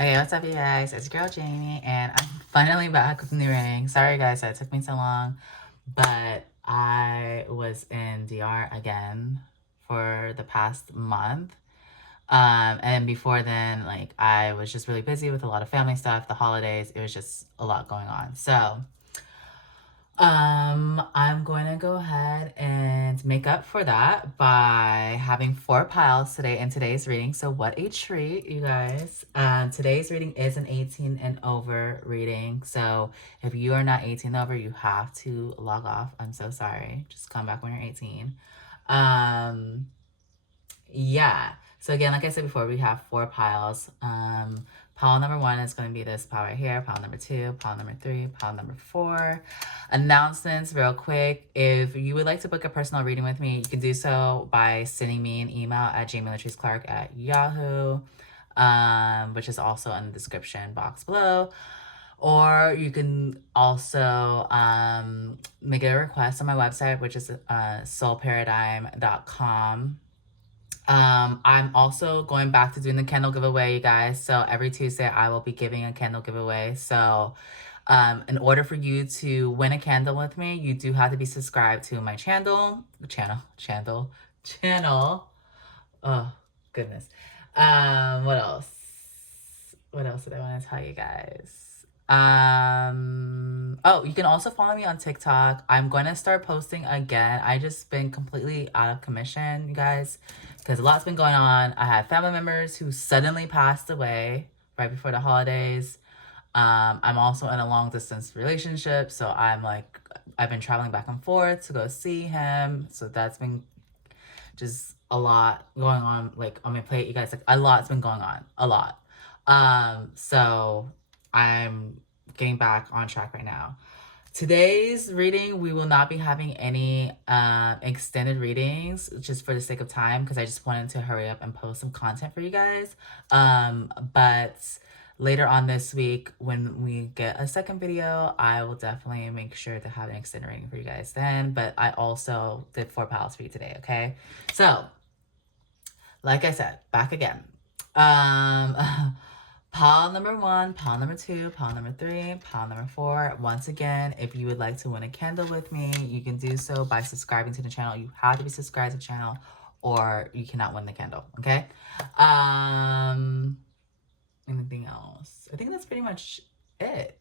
Okay, what's up, you guys? It's your girl Jamie, and I'm finally back with new reading. Sorry, guys, that it took me so long, but I was in DR again for the past month. And before then, like, I was just really busy with a lot of family stuff, the holidays. It was just a lot going on. So, I'm going to go ahead and make up for that by having 4 piles today in today's reading. So what a treat, you guys. Today's reading is an 18 and over reading. So if you are not 18 over, you have to log off. I'm so sorry. Just come back when you're 18. Yeah. So again, like I said before, we have 4 piles. Pile number 1 is going to be this pile right here. Pile number 2, pile number 3, pile number 4. Announcements real quick. If you would like to book a personal reading with me, you can do so by sending me an email at jamielatrice.clark@yahoo, which is also in the description box below. Or you can also make a request on my website, which is soulparadigm.com. I'm also going back to doing the candle giveaway, you guys. So every Tuesday I will be giving a candle giveaway. So in order for you to win a candle with me, you do have to be subscribed to my channel. Oh, goodness. What else? What else did I want to tell you guys? Oh, you can also follow me on TikTok. I'm going to start posting again. I just been completely out of commission, you guys, because a lot's been going on. I have family members who suddenly passed away right before the holidays. I'm also in a long distance relationship, so I've been traveling back and forth to go see him. So that's been just a lot going on, like, on my plate, you guys. Like, a lot's been going on, a lot. So I'm getting back on track right now. Today's reading, we will not be having any extended readings just for the sake of time, because I just wanted to hurry up and post some content for you guys. But later on this week, when we get a second video, I will definitely make sure to have an extended reading for you guys then. But I also did 4 piles for you today, okay? So, like I said, back again. Pile number 1, pile number 2, pile number 3, pile number 4. Once again, if you would like to win a candle with me, you can do so by subscribing to the channel. You have to be subscribed to the channel or you cannot win the candle, okay? Anything else? I think that's pretty much it.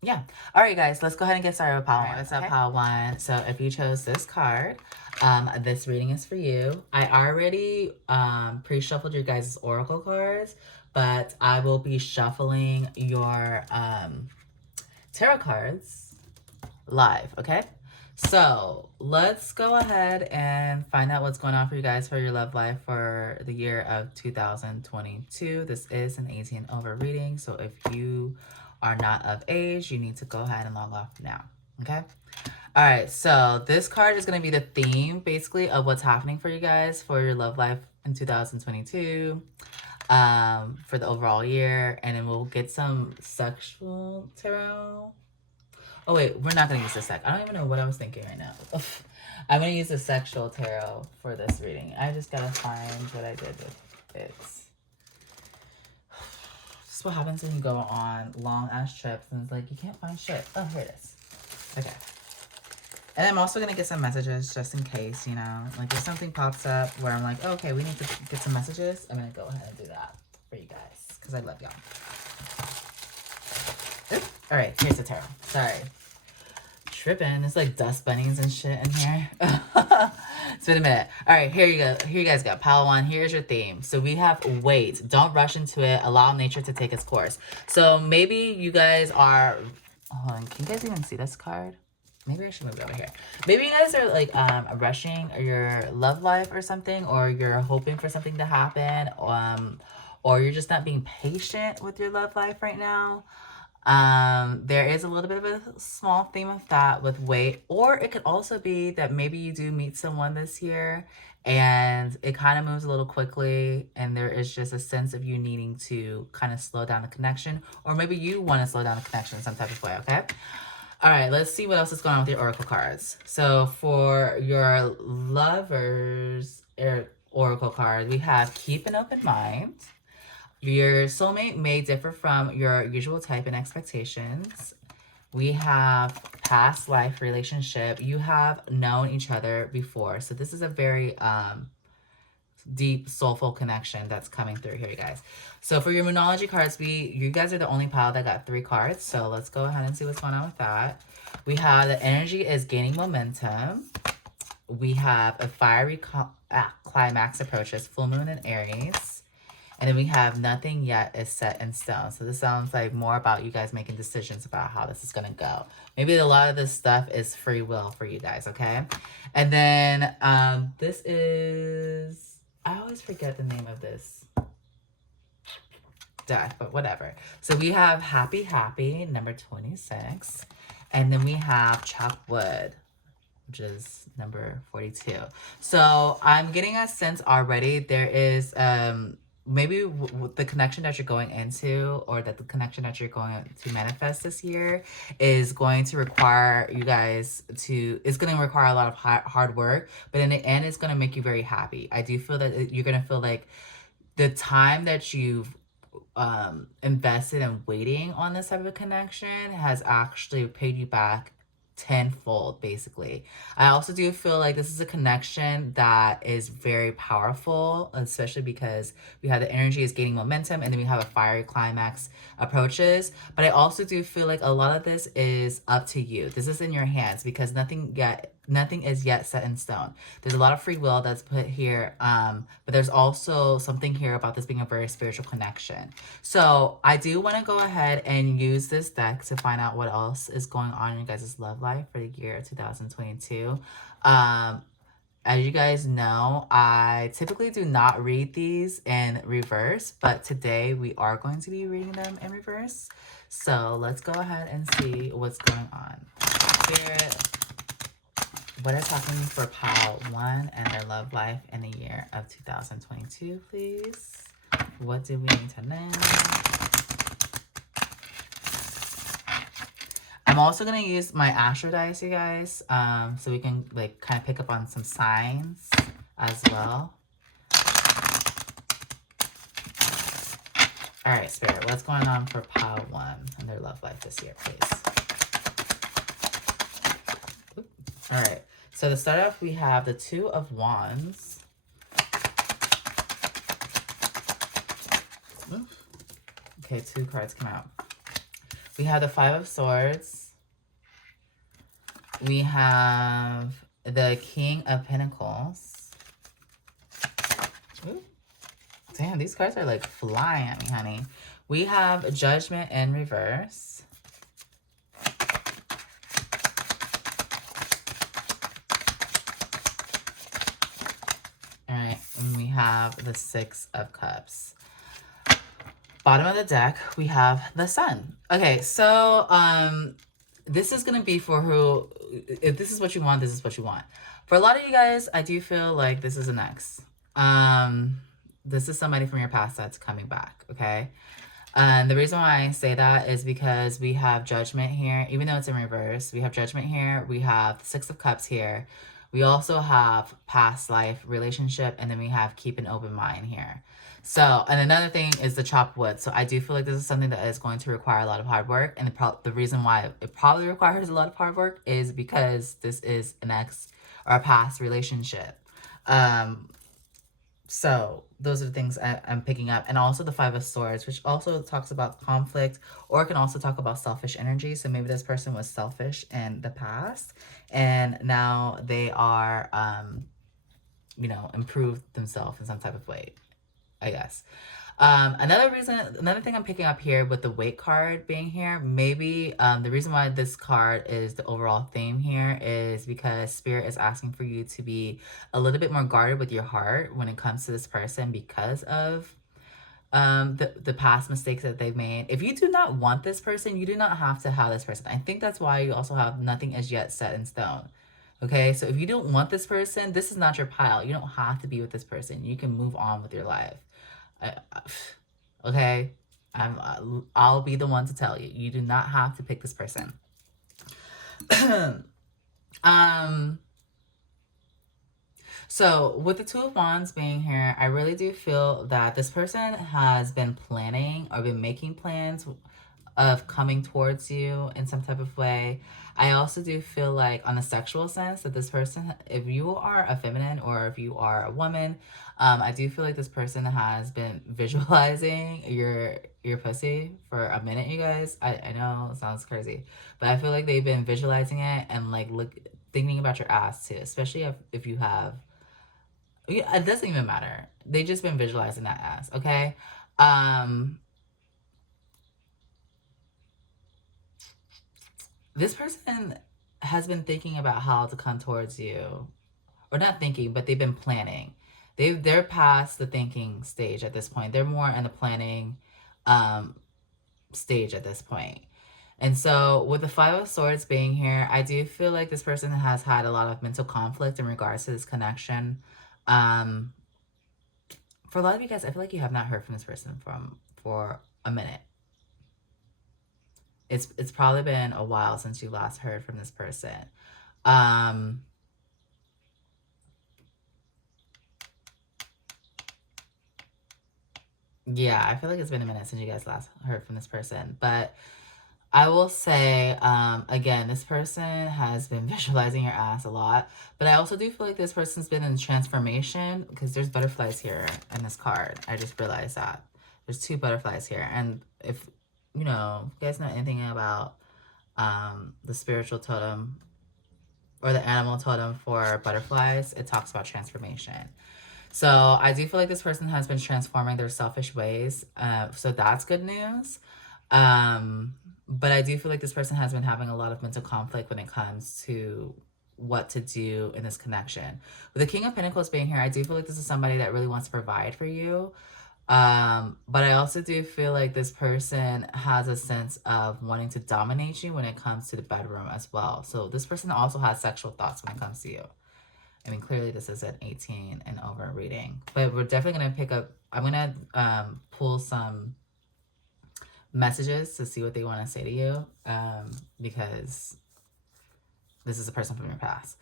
Yeah. All right, guys, let's go ahead and get started with pile 1. What's up, pile 1? So if you chose this card, this reading is for you. I already pre-shuffled your guys' oracle cards, but I will be shuffling your tarot cards live, okay? So let's go ahead and find out what's going on for you guys for your love life for the year of 2022. This is an 18 over reading, so if you are not of age, you need to go ahead and log off now, okay? All right, so this card is going to be the theme, basically, of what's happening for you guys for your love life in 2022, for the overall year, and then we'll get some sexual tarot. Oh, wait, we're not going to use the I don't even know what I was thinking right now. I'm going to use the sexual tarot for this reading. I just got to find what I did with it. This is what happens when you go on long-ass trips and it's like, you can't find shit. Oh, here it is. Okay. And I'm also going to get some messages just in case, you know. Like, if something pops up where I'm like, oh, okay, we need to get some messages, I'm going to go ahead and do that for you guys because I love y'all. All right, here's the tarot. Sorry. Tripping. There's like dust bunnies and shit in here. It's been a minute. All right, here you go. Here you guys go. Pile 1, here's your theme. So we have wait. Don't rush into it. Allow nature to take its course. So maybe you guys are... Hold on. Can you guys even see this card? Maybe I should move it over here. Maybe you guys are like rushing your love life or something, or you're hoping for something to happen, or you're just not being patient with your love life right now. There is a little bit of a small theme of that with wait, or it could also be that maybe you do meet someone this year and it kind of moves a little quickly and there is just a sense of you needing to kind of slow down the connection, or maybe you want to slow down the connection in some type of way, okay? All right, let's see what else is going on with your oracle cards. So for your lovers oracle card, we have keep an open mind. Your soulmate may differ from your usual type and expectations. We have past life relationship. You have known each other before. So this is a very deep, soulful connection that's coming through here, guys. So for your Moonology cards, you guys are the only pile that got 3 cards. So let's go ahead and see what's going on with that. We have the energy is gaining momentum. We have a fiery climax approaches, full moon in Aries. And then we have nothing yet is set in stone. So this sounds like more about you guys making decisions about how this is going to go. Maybe a lot of this stuff is free will for you guys, okay? And then this is... I always forget the name of this deck, but whatever. So we have Happy Happy, number 26. And then we have Chop Wood, which is number 42. So I'm getting a sense already there is maybe the connection that you're going into, or that the connection that you're going to manifest this year is going to require you guys to, it's going to require a lot of hard work, but in the end, it's going to make you very happy. I do feel that you're going to feel like the time that you've invested in waiting on this type of connection has actually paid you back tenfold, basically. I also do feel like this is a connection that is very powerful, especially because we have the energy is gaining momentum, and then we have a fiery climax approaches. But I also do feel like a lot of this is up to you. This is in your hands, because nothing is yet set in stone. There's a lot of free will that's put here, but there's also something here about this being a very spiritual connection. So I do want to go ahead and use this deck to find out what else is going on in your guys' love life for the year 2022. As you guys know, I typically do not read these in reverse, but today we are going to be reading them in reverse. So let's go ahead and see what's going on. Spirit, what is happening for Palo 1 and their love life in the year of 2022, please? What do we need to know? I'm also going to use my astro dice, you guys, so we can like kind of pick up on some signs as well. All right, Spirit, what's going on for Palo 1 and their love life this year, please? All right, so to start off, we have the 2 of Wands. Okay, 2 cards come out. We have the 5 of Swords. We have the King of Pentacles. Ooh. Damn, these cards are like flying at me, honey. We have Judgment in reverse. All right, and we have the 6 of Cups. Bottom of the deck, we have the Sun. Okay, so this is gonna be for who, if this is what you want, this is what you want. For a lot of you guys, I do feel like this is an ex. This is somebody from your past that's coming back, okay? And the reason why I say that is because we have Judgment here, even though it's in reverse. We have Judgment here, we have the 6 of Cups here. We also have past life relationship, and then we have keep an open mind here. So, and another thing is the chop wood. So I do feel like this is something that is going to require a lot of hard work. And the reason why it probably requires a lot of hard work is because this is an ex or a past relationship. So those are the things I'm picking up. And also the 5 of Swords, which also talks about conflict, or it can also talk about selfish energy. So maybe this person was selfish in the past, and now they are, you know, improved themselves in some type of way, I guess. Another thing I'm picking up here with the weight card being here, maybe the reason why this card is the overall theme here is because Spirit is asking for you to be a little bit more guarded with your heart when it comes to this person because of the past mistakes that they've made. If you do not want this person, you do not have to have this person. I think that's why you also have nothing as yet set in stone. Okay, so if you don't want this person, this is not your pile. You don't have to be with this person. You can move on with your life. Okay, I'll be the one to tell you. You do not have to pick this person. So with the Two of Wands being here, I really do feel that this person has been planning or been making plans of coming towards you in some type of way. I also do feel like on a sexual sense that this person, if you are a feminine or if you are a woman, I do feel like this person has been visualizing your pussy for a minute, you guys. I know it sounds crazy, but I feel like they've been visualizing it and like thinking about your ass too, especially if you have, it doesn't even matter. They just been visualizing that ass, okay? This person has been thinking about how to come towards you, or not thinking, but they've been planning. They're past the thinking stage at this point. They're more in the planning stage at this point. And so with the Five of Swords being here, I do feel like this person has had a lot of mental conflict in regards to this connection. For a lot of you guys, I feel like you have not heard from this person for a minute. It's probably been a while since you last heard from this person. Yeah, I feel like it's been a minute since you guys last heard from this person. But I will say, again, this person has been visualizing your ass a lot. But I also do feel like this person's been in transformation because there's butterflies here in this card. I just realized that. There's 2 butterflies here. And if, you know, you guys know anything about the spiritual totem or the animal totem for butterflies, it talks about transformation. So I do feel like this person has been transforming their selfish ways. So that's good news. But I do feel like this person has been having a lot of mental conflict when it comes to what to do in this connection. With the King of Pentacles being here, I do feel like this is somebody that really wants to provide for you. But I also do feel like this person has a sense of wanting to dominate you when it comes to the bedroom as well. So this person also has sexual thoughts when it comes to you. I mean, clearly this is an 18 and over reading, but we're definitely going to pick up, I'm going to pull some messages to see what they want to say to you, because this is a person from your past.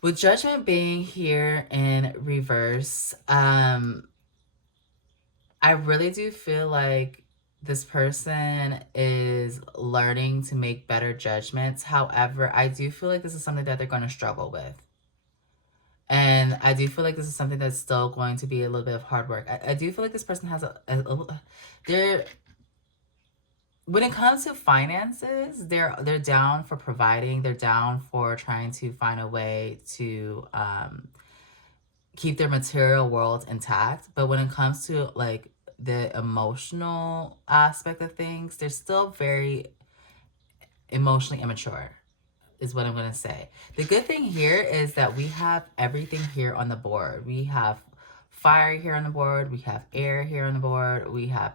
With Judgment being here in reverse, I really do feel like this person is learning to make better judgments. However, I do feel like this is something that they're going to struggle with. And I do feel like this is something that's still going to be a little bit of hard work. I do feel like this person has they're, when it comes to finances, they're down for providing. They're down for trying to find a way to keep their material world intact. But when it comes to like the emotional aspect of things, they're still very emotionally immature, is what I'm going to say. The good thing here is that we have everything here on the board. We have fire here on the board. We have air here on the board. We have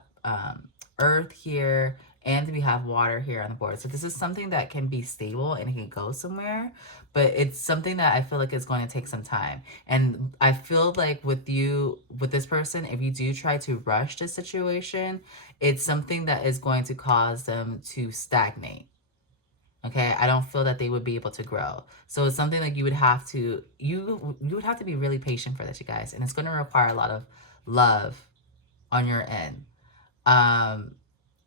earth here. And we have water here on the board. So this is something that can be stable and it can go somewhere. But it's something that I feel like is going to take some time. And I feel like with this person, if you do try to rush this situation, it's something that is going to cause them to stagnate. Okay, I don't feel that they would be able to grow. So it's something like you would have to be really patient for this, you guys. And it's going to require a lot of love on your end.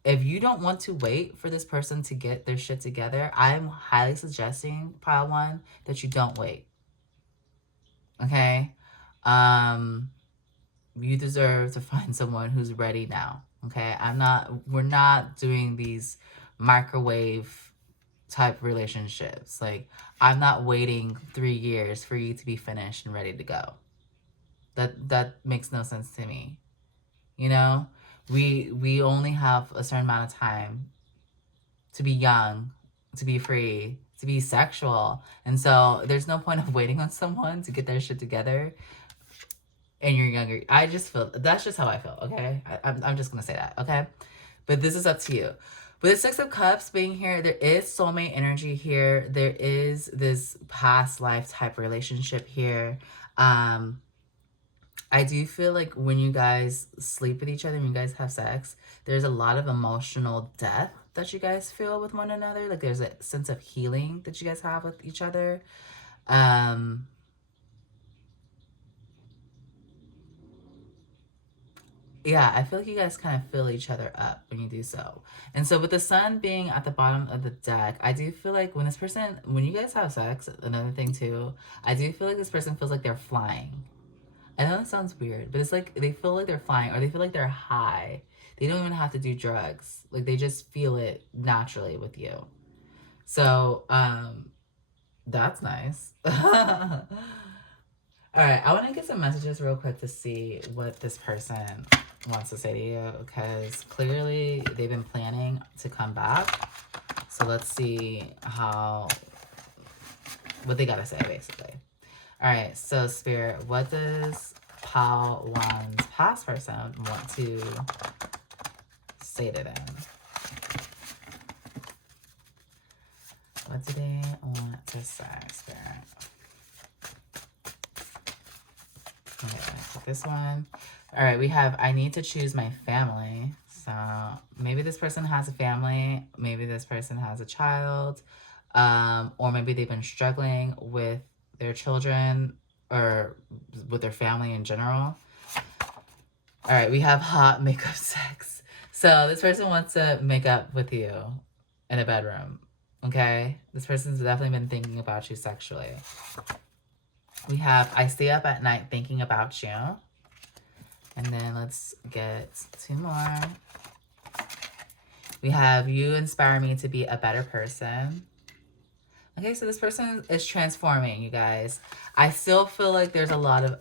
If you don't want to wait for this person to get their shit together, I'm highly suggesting, Pile 1, that you don't wait. Okay? You deserve to find someone who's ready now. Okay? We're not doing these microwave type relationships. Like, I'm not waiting 3 years for you to be finished and ready to go. That makes no sense to me. You know, we only have a certain amount of time to be young, to be free, to be sexual. And so there's no point of waiting on someone to get their shit together and you're younger. I just feel, that's just how I feel, okay? I'm just gonna say that, okay? But this is up to you. With the Six of Cups being here, there is soulmate energy here. There is this past life type relationship here. I do feel like when you guys sleep with each other, when you guys have sex, there's a lot of emotional depth that you guys feel with one another. Like there's a sense of healing that you guys have with each other. yeah, I feel like you guys kind of fill each other up when you do so. And so with the sun being at the bottom of the deck, I do feel like when when you guys have sex, another thing too, I do feel like this person feels like they're flying. I know that sounds weird, but it's like they feel like they're flying or they feel like they're high. They don't even have to do drugs. Like they just feel it naturally with you. So, that's nice. All right, I want to get some messages real quick to see what this person wants to say to you because clearly they've been planning to come back. So let's see what they got to say basically. All right, so Spirit, what does Pal One's past person want to say to them? What do they want to say, Spirit? Okay, let's this one. All right, we have I need to choose my family. So maybe this person has a family. Maybe this person has a child. Or maybe they've been struggling with their children or with their family in general. All right, we have hot makeup sex. So this person wants to make up with you in a bedroom. Okay? This person's definitely been thinking about you sexually. We have I stay up at night thinking about you. And then let's get 2 more. We have you inspire me to be a better person. Okay, so this person is transforming, you guys. I still feel like there's a lot of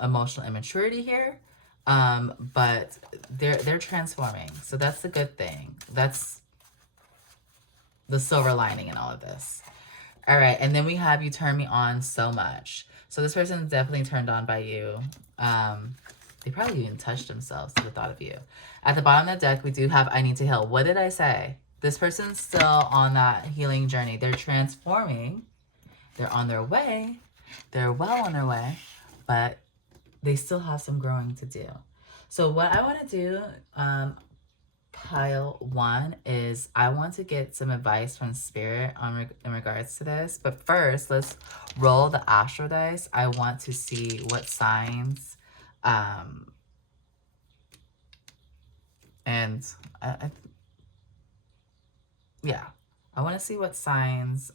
emotional immaturity here. But they're transforming. So that's the good thing. That's the silver lining in all of this. All right, and then we have you turn me on so much. So this person is definitely turned on by you. They probably even touched themselves to the thought of you. At the bottom of the deck, we do have I need to heal. What did I say? This person's still on that healing journey. They're transforming. They're on their way. They're well on their way, but they still have some growing to do. So what I want to do, pile 1, is I want to get some advice from Spirit in regards to this. But first, let's roll the astral dice. I want to see what signs, and yeah, I want to see what signs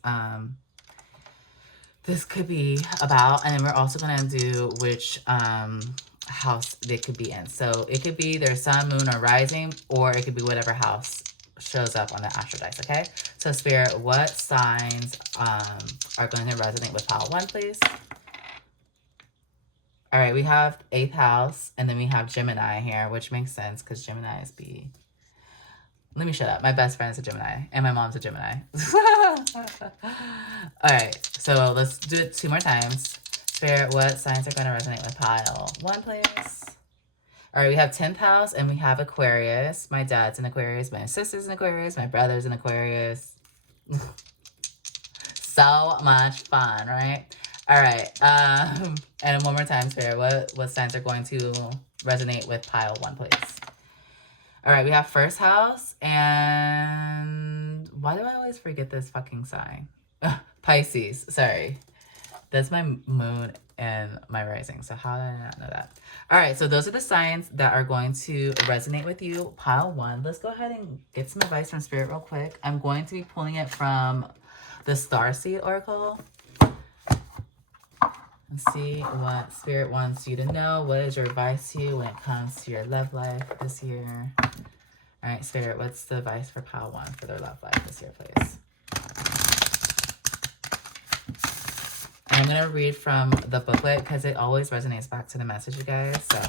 this could be about. And then we're also going to do which house they could be in. So it could be their sun, moon, or rising, or it could be whatever house shows up on the astral dice, okay? So Spirit, what signs are going to resonate with pile 1, please? All right, we have 8th house, and then we have Gemini here, which makes sense because Gemini is B. Let me shut up. My best friend is a Gemini, and my mom's a Gemini. All right, so let's do it 2 more times. Spirit, what signs are going to resonate with pile 1, please? All right, we have 10th house, and we have Aquarius. My dad's an Aquarius. My sister's an Aquarius. My brother's an Aquarius. So much fun, right? All right, and one more time, Spirit, what signs are going to resonate with pile 1, please? All right, we have 1st house, and why do I always forget this fucking sign? Pisces, sorry. That's my moon and my rising, so how did I not know that? All right, so those are the signs that are going to resonate with you, pile 1. Let's go ahead and get some advice from Spirit real quick. I'm going to be pulling it from the Starseed Oracle. And see what Spirit wants you to know. What is your advice to you when it comes to your love life this year? All right, Spirit, what's the advice for pile 1 for their love life this year, please? And I'm going to read from the booklet because it always resonates back to the message, you guys. So,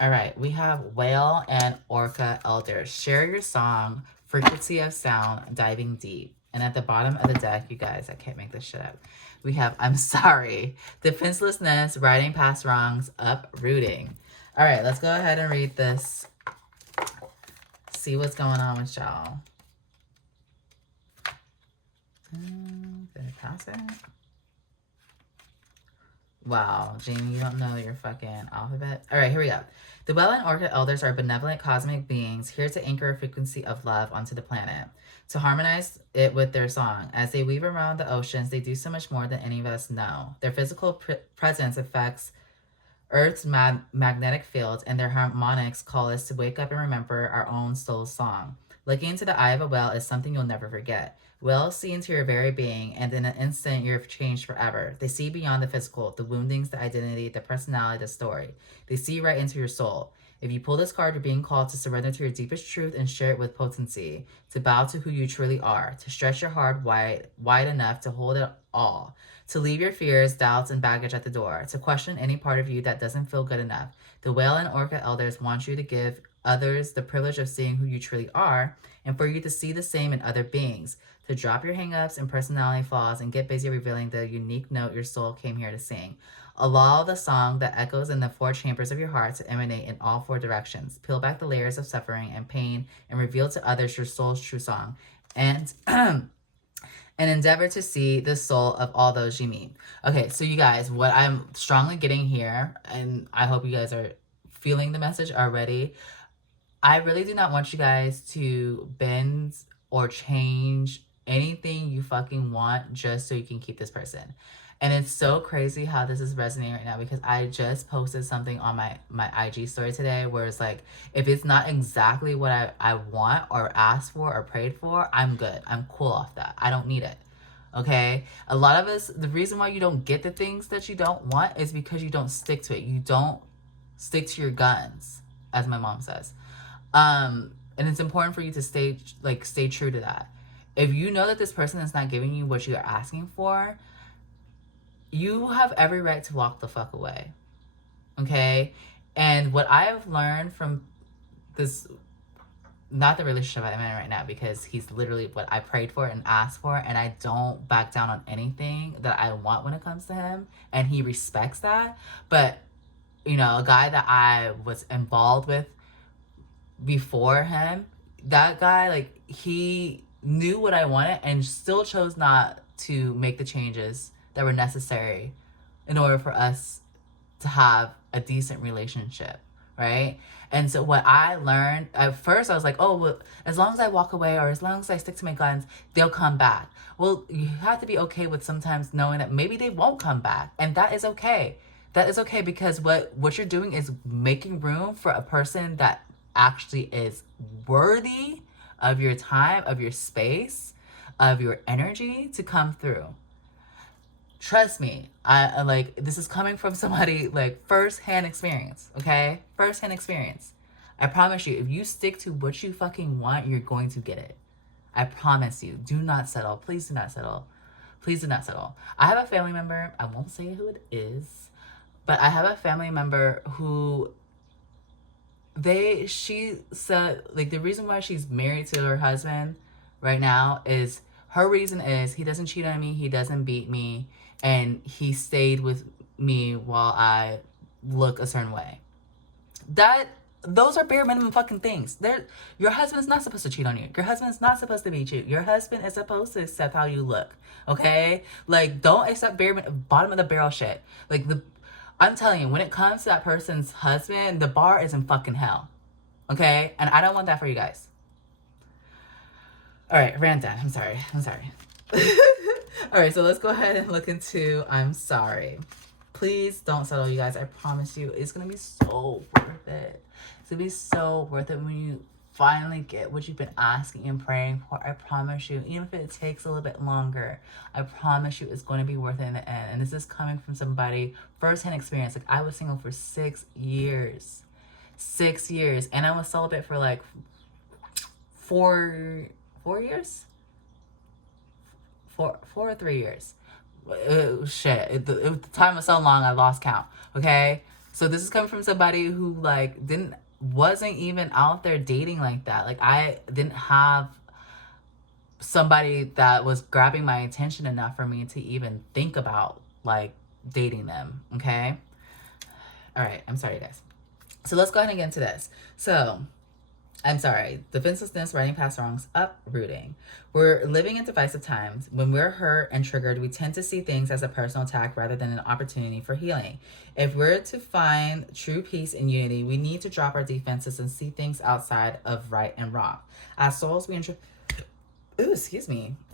all right, we have Whale and Orca Elder. Share your song, frequency of sound, diving deep. And at the bottom of the deck, you guys, I can't make this shit up. We have I'm sorry, defenselessness, riding past wrongs, uprooting. All right, let's go ahead and read this. See what's going on with y'all. Did I pass it? Wow, Jamie, you don't know your fucking alphabet. All right, here we go. The Well and Orchid Elders are benevolent cosmic beings here to anchor a frequency of love onto the planet, to harmonize it with their song. As they weave around the oceans, they do so much more than any of us know. Their physical presence affects Earth's magnetic field, and their harmonics call us to wake up and remember our own soul's song. Looking into the eye of a whale is something you'll never forget. Whales see into your very being, and in an instant, you're changed forever. They see beyond the physical, the woundings, the identity, the personality, the story. They see right into your soul. If you pull this card, you're being called to surrender to your deepest truth and share it with potency, to bow to who you truly are, to stretch your heart wide enough to hold it all, to leave your fears, doubts, and baggage at the door, to question any part of you that doesn't feel good enough. The Whale and Orchid Elders want you to give others the privilege of seeing who you truly are, and for you to see the same in other beings, to drop your hangups and personality flaws and get busy revealing the unique note your soul came here to sing. Allow the song that echoes in the four chambers of your heart to emanate in all four directions. Peel back the layers of suffering and pain and reveal to others your soul's true song. And and endeavor to see the soul of all those you meet. Okay, so you guys, what I'm strongly getting here, and I hope you guys are feeling the message already, I really do not want you guys to bend or change anything you fucking want just so you can keep this person. And it's so crazy how this is resonating right now, because I just posted something on my IG story today where it's like, if it's not exactly what I want or asked for or prayed for, I'm good. I'm cool off that. I don't need it. Okay? A lot of us, the reason why you don't get the things that you don't want is because you don't stick to it. You don't stick to your guns, as my mom says. And it's important for you to stay true to that. If you know that this person is not giving you what you are asking for, you have every right to walk the fuck away. Okay? And what I have learned from this, not the relationship I'm in right now, because he's literally what I prayed for and asked for, and I don't back down on anything that I want when it comes to him, and he respects that. But, you know, a guy that I was involved with before him, that guy, like, he knew what I wanted and still chose not to make the changes that were necessary in order for us to have a decent relationship, right? And so what I learned, at first I was like, oh, well, as long as I walk away or as long as I stick to my guns, they'll come back. Well, you have to be okay with sometimes knowing that maybe they won't come back, and that is okay. That is okay, because what you're doing is making room for a person that actually is worthy of your time, of your space, of your energy to come through. Trust me, I like, this is coming from somebody, like, first-hand experience, okay? First-hand experience. I promise you, if you stick to what you fucking want, you're going to get it. I promise you. Do not settle. Please do not settle. Please do not settle. I have a family member, I won't say who it is, but I have a family member who she said, like, the reason why she's married to her husband right now is, her reason is, he doesn't cheat on me, he doesn't beat me, and he stayed with me while I look a certain way. Those are bare minimum fucking things. Your husband is not supposed to cheat on you. Your husband is not supposed to beat you. Your husband is supposed to accept how you look. Okay? Like, don't accept bottom of the barrel shit. Like, I'm telling you, when it comes to that person's husband, the bar is in fucking hell. Okay? And I don't want that for you guys. All right, rant done. I'm sorry. All right, so let's go ahead and look into I'm sorry. Please don't settle, you guys. I promise you, it's going to be so worth it. It's going to be so worth it when you finally get what you've been asking and praying for. I promise you, even if it takes a little bit longer, I promise you it's going to be worth it in the end. And this is coming from somebody, first-hand experience. Like, I was single for 6 years. 6 years. And I was celibate for like 4 years? 4 or 3 years. Shit. The time was so long, I lost count. Okay? So this is coming from somebody who, like, wasn't even out there dating like that. Like, I didn't have somebody that was grabbing my attention enough for me to even think about, like, dating them. Okay? All right. I'm sorry, guys. So let's go ahead and get into this. So I'm sorry, defenselessness, writing past wrongs, uprooting. We're living in divisive times. When we're hurt and triggered, we tend to see things as a personal attack rather than an opportunity for healing. If we're to find true peace and unity, we need to drop our defenses and see things outside of right and wrong. As souls,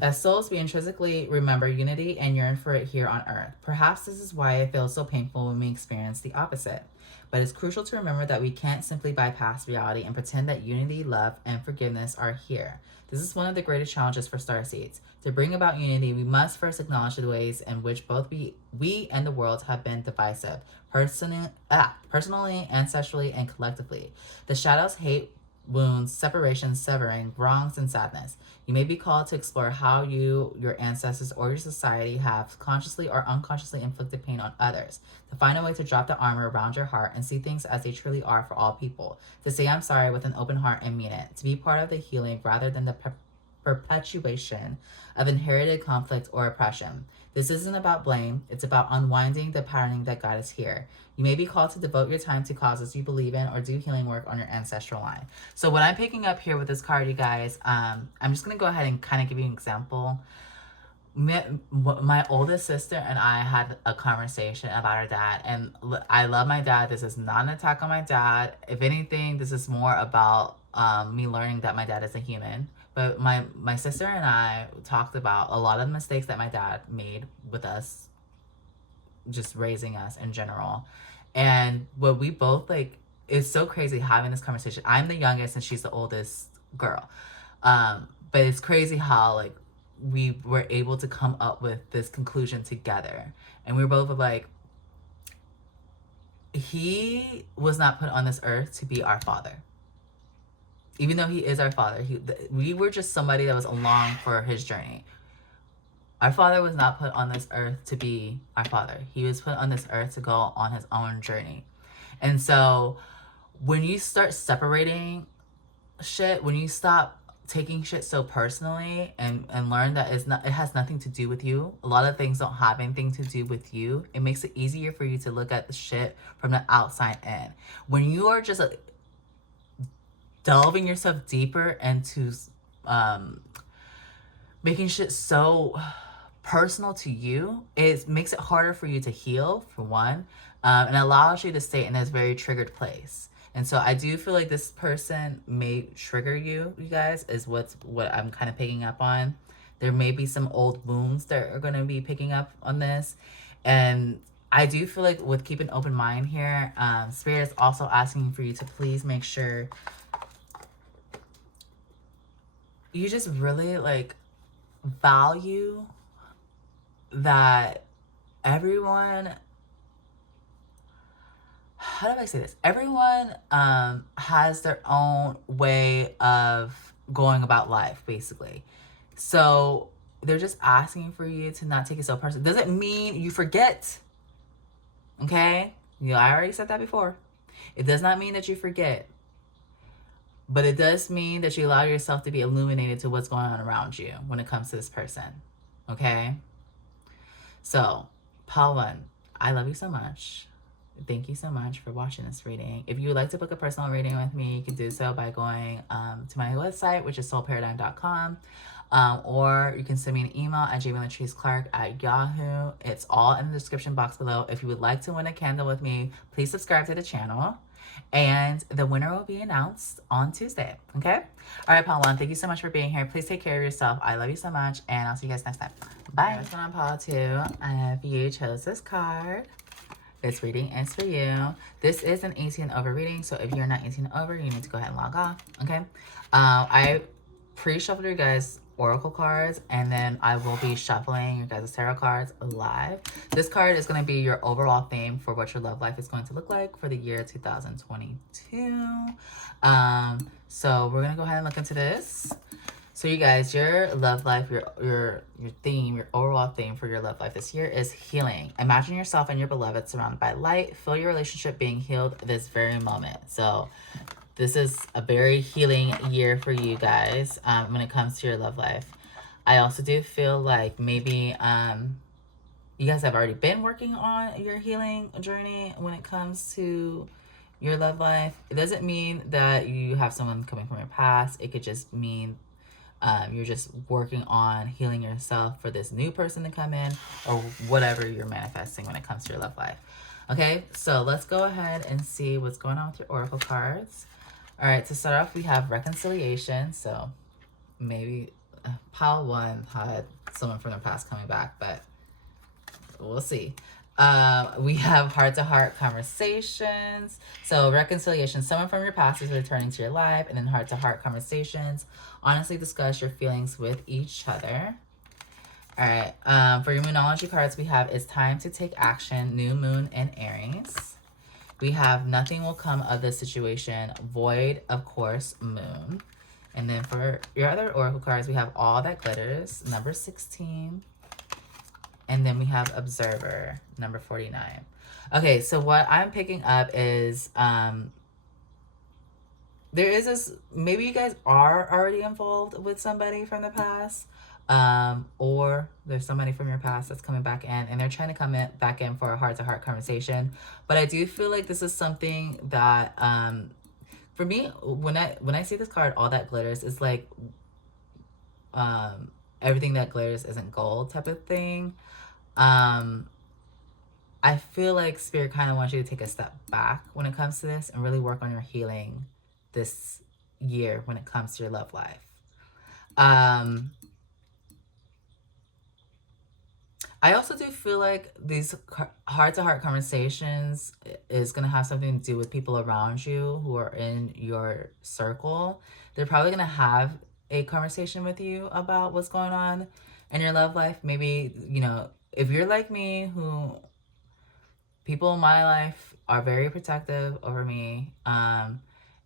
As souls, we intrinsically remember unity and yearn for it here on earth. Perhaps this is why it feels so painful when we experience the opposite. But it's crucial to remember that we can't simply bypass reality and pretend that unity, love, and forgiveness are here. This is one of the greatest challenges for starseeds. To bring about unity, we must first acknowledge the ways in which both we and the world have been divisive, personally, ancestrally, and collectively. The shadows, hate, wounds, separation, severing, wrongs, and sadness. You may be called to explore how you, your ancestors, or your society have consciously or unconsciously inflicted pain on others. To find a way to drop the armor around your heart and see things as they truly are for all people. To say I'm sorry with an open heart and mean it. To be part of the healing rather than the perpetuation of inherited conflict or oppression. This isn't about blame. It's about unwinding the patterning that got us here. You may be called to devote your time to causes you believe in or do healing work on your ancestral line. So what I'm picking up here with this card, you guys, I'm just going to go ahead and kind of give you an example. My oldest sister and I had a conversation about her dad, and I love my dad. This is not an attack on my dad. If anything, this is more about me learning that my dad is a human. But my sister and I talked about a lot of the mistakes that my dad made with us, just raising us in general. And what we both like, it's so crazy having this conversation. I'm the youngest and she's the oldest girl. But it's crazy how like we were able to come up with this conclusion together. And we were both like, he was not put on this earth to be our father. Even though he is our father, we were just somebody that was along for his journey. Our father was not put on this earth to be our father. He was put on this earth to go on his own journey. And so when you start separating shit, when you stop taking shit so personally and learn that it has nothing to do with you, a lot of things don't have anything to do with you, it makes it easier for you to look at the shit from the outside in. When you are just delving yourself deeper into making shit so personal to you, it makes it harder for you to heal, for one, and allows you to stay in this very triggered place. And so I do feel like this person may trigger you, you guys, is what I'm kind of picking up on. There may be some old wounds that are going to be picking up on this. And I do feel like with keeping an open mind here, Spirit is also asking for you to please make sure you just really like value that everyone, how do I say this? Everyone has their own way of going about life, basically. So they're just asking for you to not take it so personal. Doesn't mean you forget. Okay? I already said that before. It does not mean that you forget. But it does mean that you allow yourself to be illuminated to what's going on around you when it comes to this person. Okay? So, Palo 1, I love you so much. Thank you so much for watching this reading. If you would like to book a personal reading with me, you can do so by going to my website, which is soulparadigm.com. Or you can send me an email at jmillatreesclark@yahoo. It's all in the description box below. If you would like to win a candle with me, please subscribe to the channel. And the winner will be announced on Tuesday. Okay? All right, Palo 1, thank you so much for being here. Please take care of yourself. I love you so much. And I'll see you guys next time. Bye. What's going on, Palo 2? If you chose this card, this reading is for you. This is an 18 over reading. So if you're not 18 over, you need to go ahead and log off. Okay? I pre-shuffled your guys' oracle cards, and then I will be shuffling your guys' tarot cards live. This card is going to be your overall theme for what your love life is going to look like for the year 2022. So we're going to go ahead and look into this. So you guys, your love life, your theme, your overall theme for your love life this year is healing. Imagine yourself and your beloved surrounded by light. Feel your relationship being healed this very moment. So this is a very healing year for you guys when it comes to your love life. I also do feel like maybe you guys have already been working on your healing journey when it comes to your love life. It doesn't mean that you have someone coming from your past. It could just mean you're just working on healing yourself for this new person to come in, or whatever you're manifesting when it comes to your love life. Okay, so let's go ahead and see what's going on with your oracle cards. All right, to start off, we have reconciliation. So maybe pile one had someone from the past coming back, but we'll see. We have heart-to-heart conversations. So reconciliation, someone from your past is returning to your life. And then heart-to-heart conversations, honestly discuss your feelings with each other. All right, for your Moonology cards, we have it's time to take action, new moon and Aries. We have nothing will come of this situation, void, of course, moon. And then for your other oracle cards, we have all that glitters, number 16. And then we have observer, number 49. Okay, so what I'm picking up is there is this, maybe you guys are already involved with somebody from the past, or there's somebody from your past that's coming back in and they're trying to come back in for a heart-to-heart conversation. But I do feel like this is something that for me, when I see this card, all that glitters, is like everything that glitters isn't gold type of thing. I feel like Spirit kind of wants you to take a step back when it comes to this and really work on your healing this year when it comes to your love life. I also do feel like these heart-to-heart conversations is going to have something to do with people around you who are in your circle. They're probably going to have a conversation with you about what's going on in your love life. Maybe, you know, if you're like me, who people in my life are very protective over me,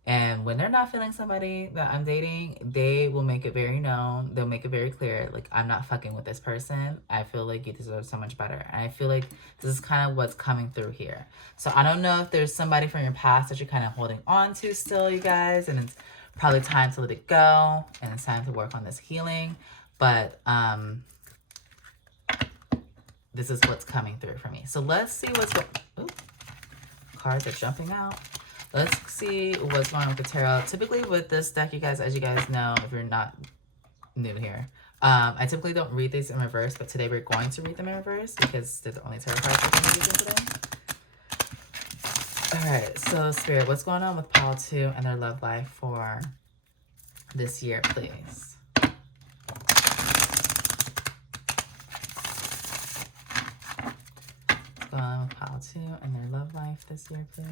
and when they're not feeling somebody that I'm dating, they will make it very known. They'll make it very clear, like, I'm not fucking with this person. I feel like you deserve so much better. And I feel like this is kind of what's coming through here. So I don't know if there's somebody from your past that you're kind of holding on to still, you guys, and it's probably time to let it go, and it's time to work on this healing. But this is what's coming through for me. So let's see what's going on. Cards are jumping out. Let's see what's going on with the tarot. Typically with this deck, you guys, as you guys know, if you're not new here, I typically don't read these in reverse, but today we're going to read them in reverse because they're the only tarot cards we're going to be using today. All right, so Spirit, what's going on with Palo 2 and their love life for this year, please? What's going on with Palo 2 and their love life this year, please?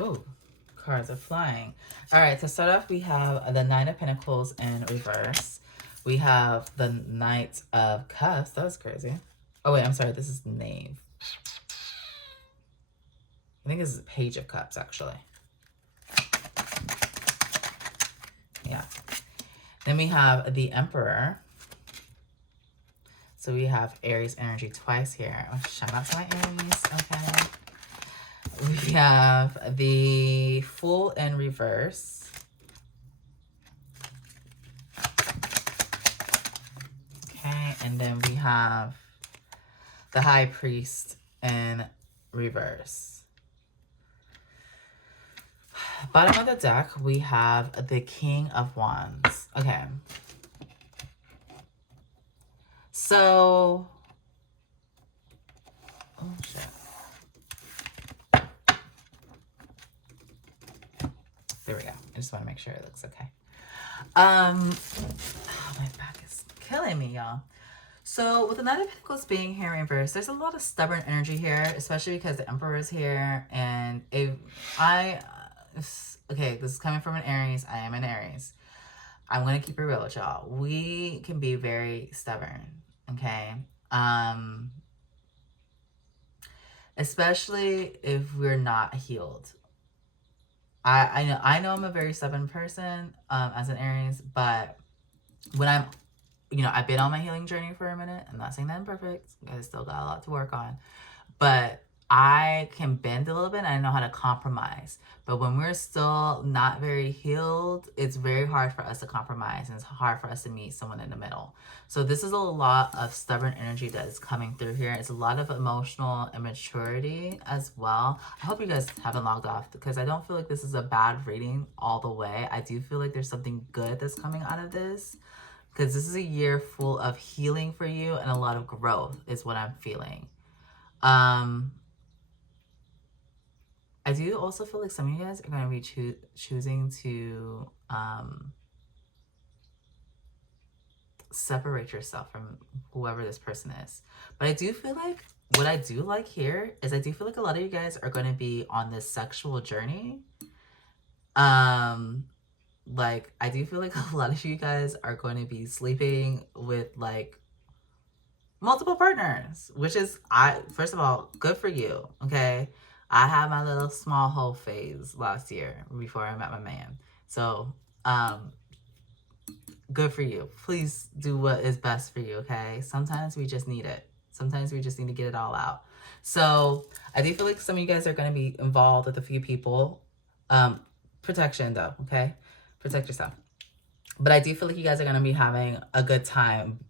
Oh, cards are flying. All right, to start off, we have the Nine of Pentacles in reverse. We have the Knight of Cups. That was crazy. Oh, wait, I'm sorry. This is Knave. I think this is Page of Cups, actually. Yeah. Then we have the Emperor. So we have Aries energy twice here. Oh, shout out to my Aries. Okay. We have the Fool in reverse. Okay, and then we have the High Priest in reverse. Bottom of the deck, we have the King of Wands. Okay. So, oh shit. There we go. I just want to make sure it looks okay. Oh, my back is killing me, y'all. So with the Knight of Pentacles being here in reverse, there's a lot of stubborn energy here, especially because the Emperor is here. And if okay, this is coming from an Aries. I am an Aries. I'm going to keep it real with y'all. We can be very stubborn, okay? Especially if we're not healed. I know I'm a very stubborn person as an Aries, but when I'm, you know, I've been on my healing journey for a minute. I'm not saying that I'm perfect. I still got a lot to work on. But I can bend a little bit and I know how to compromise. But when we're still not very healed, it's very hard for us to compromise, and it's hard for us to meet someone in the middle. So this is a lot of stubborn energy that is coming through here. It's a lot of emotional immaturity as well. I hope you guys haven't logged off, because I don't feel like this is a bad reading all the way. I do feel like there's something good that's coming out of this, because this is a year full of healing for you and a lot of growth is what I'm feeling. I do also feel like some of you guys are going to be choosing to separate yourself from whoever this person is. But I do feel like, what I do like here is I do feel like a lot of you guys are going to be on this sexual journey. Like, I do feel like a lot of you guys are going to be sleeping with, like, multiple partners, which is, first of all, good for you, okay? I had my little small hole phase last year before I met my man. So, good for you. Please do what is best for you, okay? Sometimes we just need it. Sometimes we just need to get it all out. So, I do feel like some of you guys are going to be involved with a few people. Protection, though, okay? Protect yourself. But I do feel like you guys are going to be having a good time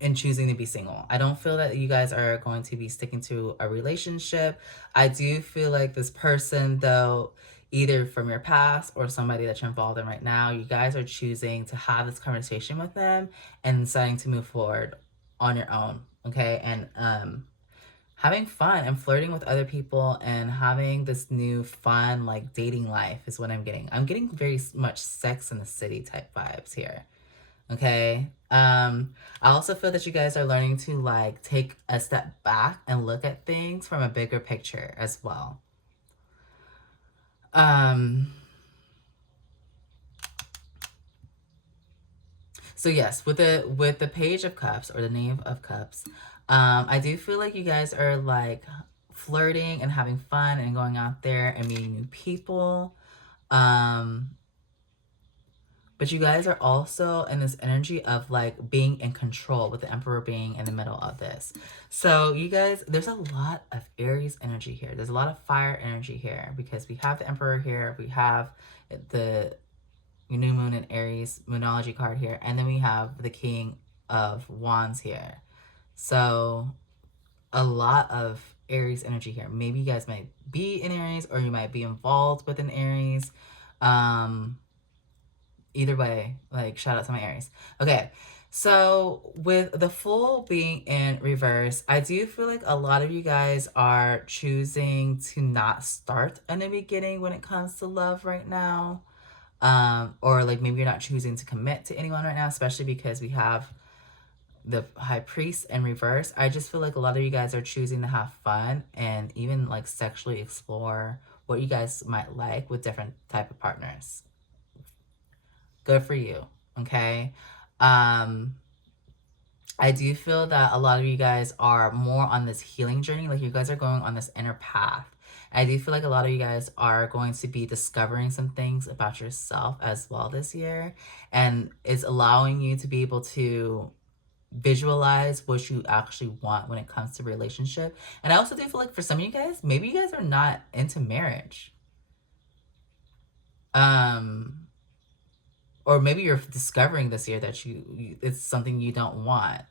in choosing to be single. I don't feel that you guys are going to be sticking to a relationship. I do feel like this person, though, either from your past or somebody that you're involved in right now, you guys are choosing to have this conversation with them and deciding to move forward on your own, okay? And having fun and flirting with other people and having this new fun, like, dating life is what I'm getting. I'm getting very much Sex in the City type vibes here. Okay. I also feel that you guys are learning to, like, take a step back and look at things from a bigger picture as well. So yes, with the Page of Cups or the Knave of Cups, I do feel like you guys are, like, flirting and having fun and going out there and meeting new people. But you guys are also in this energy of, like, being in control, with the Emperor being in the middle of this. So you guys, there's a lot of Aries energy here. There's a lot of fire energy here, because we have the Emperor here. We have the new moon in Aries Moonology card here. And then we have the King of Wands here. So a lot of Aries energy here. Maybe you guys might be in Aries, or you might be involved with an Aries. Either way, like, shout out to my Aries. Okay, so with the Fool being in reverse, I do feel like a lot of you guys are choosing to not start in the beginning when it comes to love right now. Or, like, maybe you're not choosing to commit to anyone right now, especially because we have the High Priest in reverse. I just feel like a lot of you guys are choosing to have fun and even, like, sexually explore what you guys might like with different type of partners. Good for you, okay? I do feel that a lot of you guys are more on this healing journey. Like, you guys are going on this inner path. I do feel like a lot of you guys are going to be discovering some things about yourself as well this year. And it's allowing you to be able to visualize what you actually want when it comes to relationship. And I also do feel like for some of you guys, maybe you guys are not into marriage. Or maybe you're discovering this year that it's something you don't want.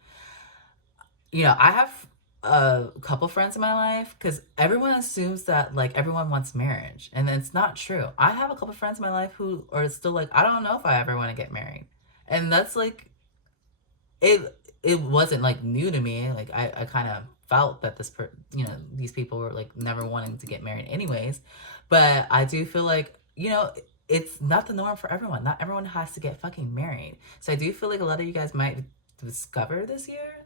You know, I have a couple friends in my life, because everyone assumes that, like, everyone wants marriage, and it's not true. I have a couple friends in my life who are still like, I don't know if I ever want to get married. And that's, like, it wasn't, like, new to me. Like, I kind of felt that these people were, like, never wanting to get married anyways. But I do feel like, it's not the norm for everyone. Not everyone has to get fucking married. So I do feel like a lot of you guys might discover this year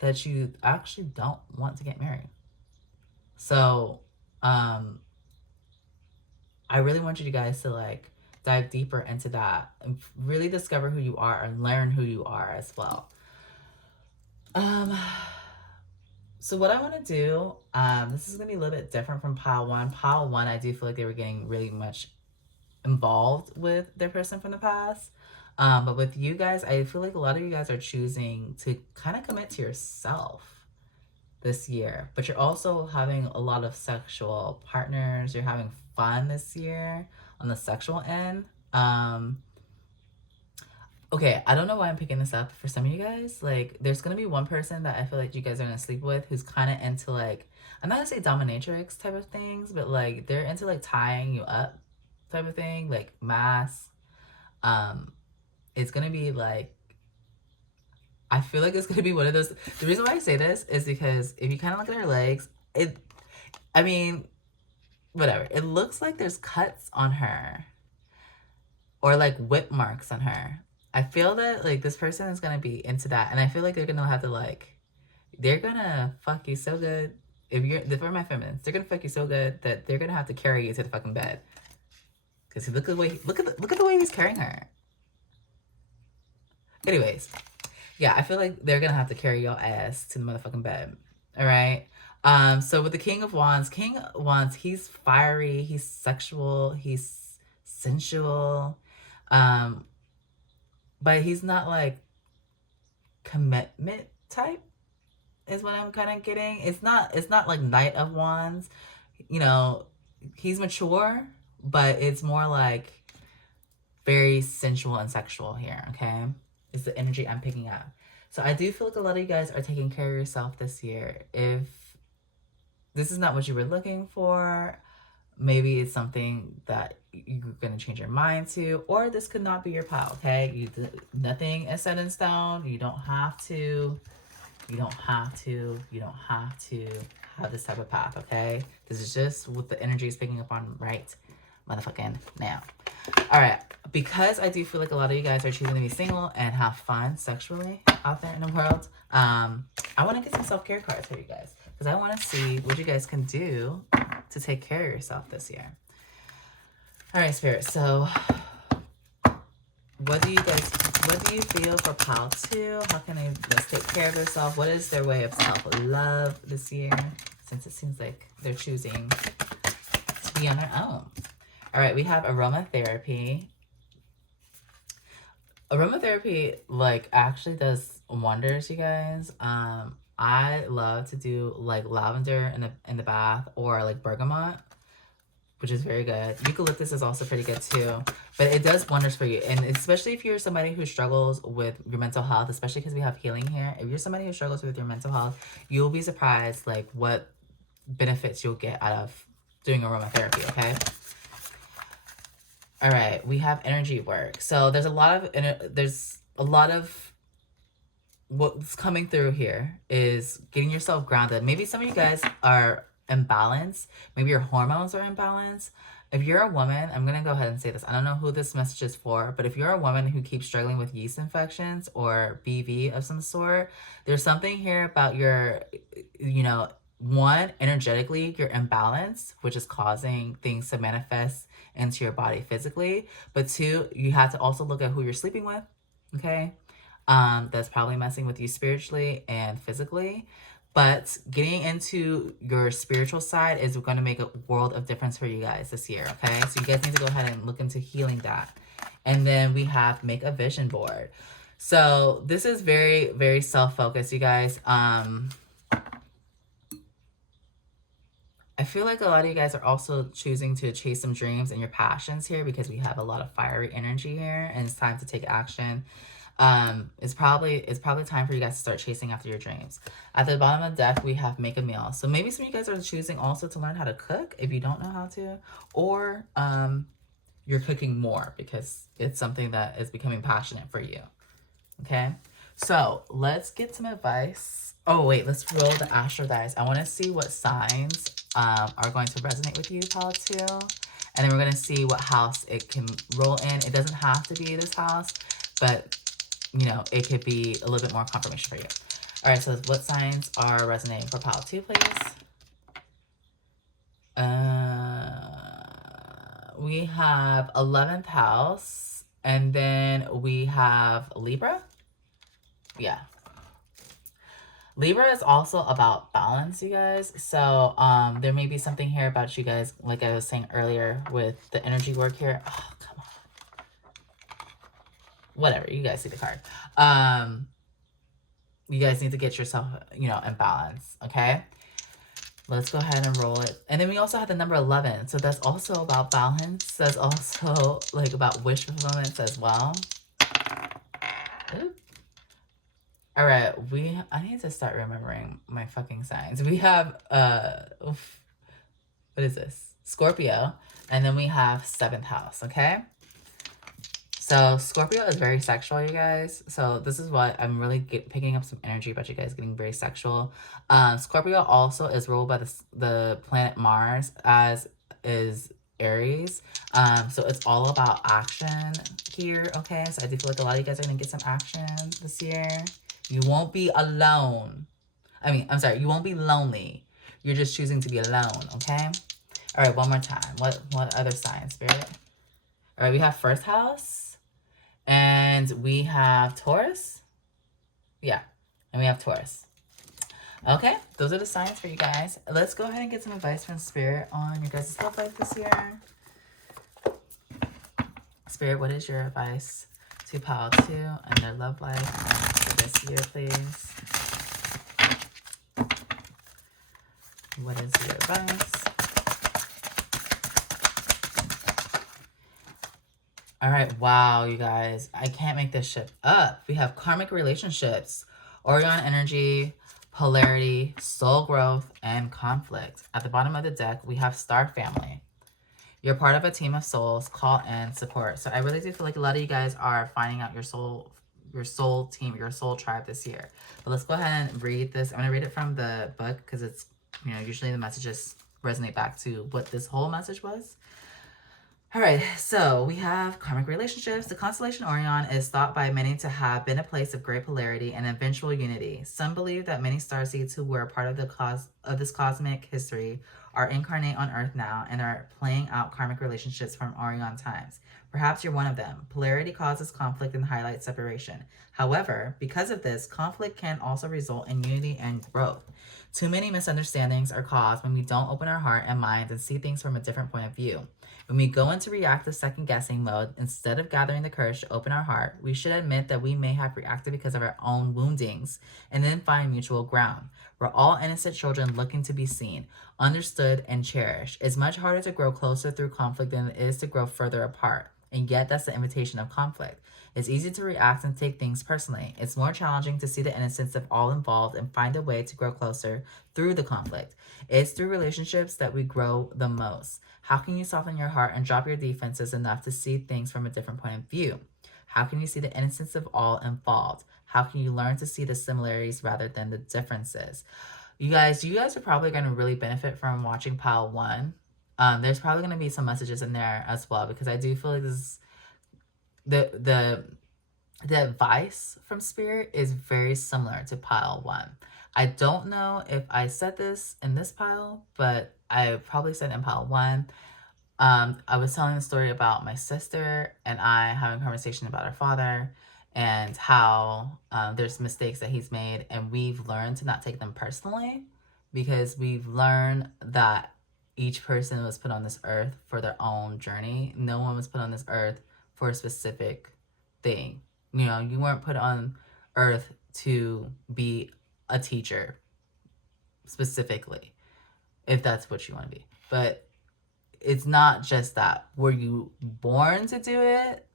that you actually don't want to get married. So, I really want you guys to, like, dive deeper into that and really discover who you are and learn who you are as well. So what I want to do, this is going to be a little bit different from pile one. Pile one, I do feel like they were getting really much involved with their person from the past. But with you guys, I feel like a lot of you guys are choosing to kind of commit to yourself. this year, but you're also having a lot of sexual partners. You're having fun this year on the sexual end. Okay, I don't know why I'm picking this up for some of you guys. Like, there's gonna be one person that I feel like you guys are gonna sleep with who's kind of into, like, I'm not gonna say dominatrix type of things, but like they're into like tying you up type of thing, like mass. It's gonna be like, I feel like it's gonna be one of those. The reason why I say this is because if you kind of look at her legs, I mean, whatever. It looks like there's cuts on her or like whip marks on her. I feel that like this person is gonna be into that, and I feel like they're gonna have to like, they're gonna fuck you so good. If you're for my feminines, they're gonna fuck you so good that they're gonna have to carry you to the fucking bed. Cause look at the way look at the way he's carrying her. Anyways, yeah, I feel like they're gonna have to carry your ass to the motherfucking bed. All right. So with the King of Wands, he's fiery, he's sexual, he's sensual, but he's not like commitment type. Is what I'm kind of getting. It's not like Knight of Wands. You know, he's mature, but it's more like very sensual and sexual here. Okay, is the energy I'm picking up. So I do feel like a lot of you guys are taking care of yourself this year. If this is not what you were looking for, maybe it's something that you're going to change your mind to, or this could not be your pile, okay? Nothing is set in stone. You don't have to have this type of path, okay? This is just what the energy is picking up on right motherfucking now. All right, because I do feel like a lot of you guys are choosing to be single and have fun sexually out there in the world, I want to get some self-care cards for you guys because I want to see what you guys can do to take care of yourself this year. All right, Spirit, so what do you feel for Palo 2? How can they take care of themselves? What is their way of self-love this year? Since it seems like they're choosing to be on their own. All right, we have aromatherapy. Aromatherapy, like, actually does wonders, you guys. I love to do, like, lavender in the bath or, like, bergamot, which is very good. Eucalyptus is also pretty good too, but it does wonders for you. And especially if you're somebody who struggles with your mental health, especially because we have healing here. If you're somebody who struggles with your mental health, you'll be surprised like what benefits you'll get out of doing aromatherapy, okay? All right, we have energy work. So there's a lot of what's coming through here is getting yourself grounded. Maybe some of you guys are imbalanced. Maybe your hormones are imbalanced. If you're a woman, I'm going to go ahead and say this. I don't know who this message is for, but if you're a woman who keeps struggling with yeast infections or BV of some sort, there's something here about your, one, energetically, you're imbalanced, which is causing things to manifest into your body physically. But two, you have to also look at who you're sleeping with, okay? That's probably messing with you spiritually and physically. But getting into your spiritual side is going to make a world of difference for you guys this year, okay? So you guys need to go ahead and look into healing that. And then we have make a vision board. So this is very, very self-focused, you guys. I feel like a lot of you guys are also choosing to chase some dreams and your passions here because we have a lot of fiery energy here and it's time to take action. It's probably time for you guys to start chasing after your dreams. At the bottom of the deck, we have make a meal. So maybe some of you guys are choosing also to learn how to cook if you don't know how to, or you're cooking more because it's something that is becoming passionate for you. Okay, so let's get some advice. Oh wait, let's roll the astral dice. I want to see what signs are going to resonate with you, Palo 2. And then we're going to see what house it can roll in. It doesn't have to be this house, but it could be a little bit more confirmation for you. All right, so what signs are resonating for Palo 2, please? We have 11th house, and then we have Libra. Yeah. Libra is also about balance, you guys. So there may be something here about you guys, like I was saying earlier with the energy work here. Oh, come on. Whatever, you guys see the card. You guys need to get yourself, you know, in balance, okay? Let's go ahead and roll it. And then we also have the number 11. So that's also about balance. That's also like about wish fulfillment as well. Ooh. All right, I need to start remembering my fucking signs. We have what is this? Scorpio, and then we have 7th house, okay? So Scorpio is very sexual, you guys. So this is what I'm really picking up some energy about you guys getting very sexual. Scorpio also is ruled by the planet Mars, as is Aries. So it's all about action here, okay? So I do feel like a lot of you guys are going to get some action this year. You won't be alone. I'm sorry, you won't be lonely. You're just choosing to be alone, okay? All right, one more time. What other sign, Spirit? All right, we have 1st house. And we have Taurus. Yeah, and we have Taurus. Okay, those are the signs for you guys. Let's go ahead and get some advice from Spirit on your guys' love life this year. Spirit, what is your advice to Palo 2 and their love life for this year, please? What is your advice? All right, wow, you guys. I can't make this shit up. We have karmic relationships, Orion energy, polarity, soul growth, and conflict. At the bottom of the deck, we have star family. You're part of a team of souls, call and support. So I really do feel like a lot of you guys are finding out your soul team, your soul tribe this year. But let's go ahead and read this. I'm going to read it from the book because it's, you know, usually the messages resonate back to what this whole message was. All right, so we have karmic relationships. The constellation Orion is thought by many to have been a place of great polarity and eventual unity. Some believe that many starseeds who were part of this cosmic history are incarnate on Earth now and are playing out karmic relationships from Orion times. Perhaps you're one of them. Polarity causes conflict and highlights separation. However, because of this, conflict can also result in unity and growth. Too many misunderstandings are caused when we don't open our heart and mind and see things from a different point of view. When we go into reactive second-guessing mode, instead of gathering the courage to open our heart, we should admit that we may have reacted because of our own woundings and then find mutual ground. We're all innocent children looking to be seen, understood, and cherished. It's much harder to grow closer through conflict than it is to grow further apart. And yet, that's the invitation of conflict. It's easy to react and take things personally. It's more challenging to see the innocence of all involved and find a way to grow closer through the conflict. It's through relationships that we grow the most. How can you soften your heart and drop your defenses enough to see things from a different point of view? How can you see the innocence of all involved? How can you learn to see the similarities rather than the differences? You guys are probably going to really benefit from watching Pile 1. There's probably going to be some messages in there as well, because I do feel like this is the advice from Spirit is very similar to Pile 1. I don't know if I said this in this pile, but I probably said in Pile 1. I was telling the story about my sister and I having a conversation about our father and how there's mistakes that he's made, and we've learned to not take them personally, because we've learned that each person was put on this earth for their own journey. No one was put on this earth for a specific thing. You know, you weren't put on earth to be a teacher specifically, if that's what you want to be. But it's not just that. Were you born to do it?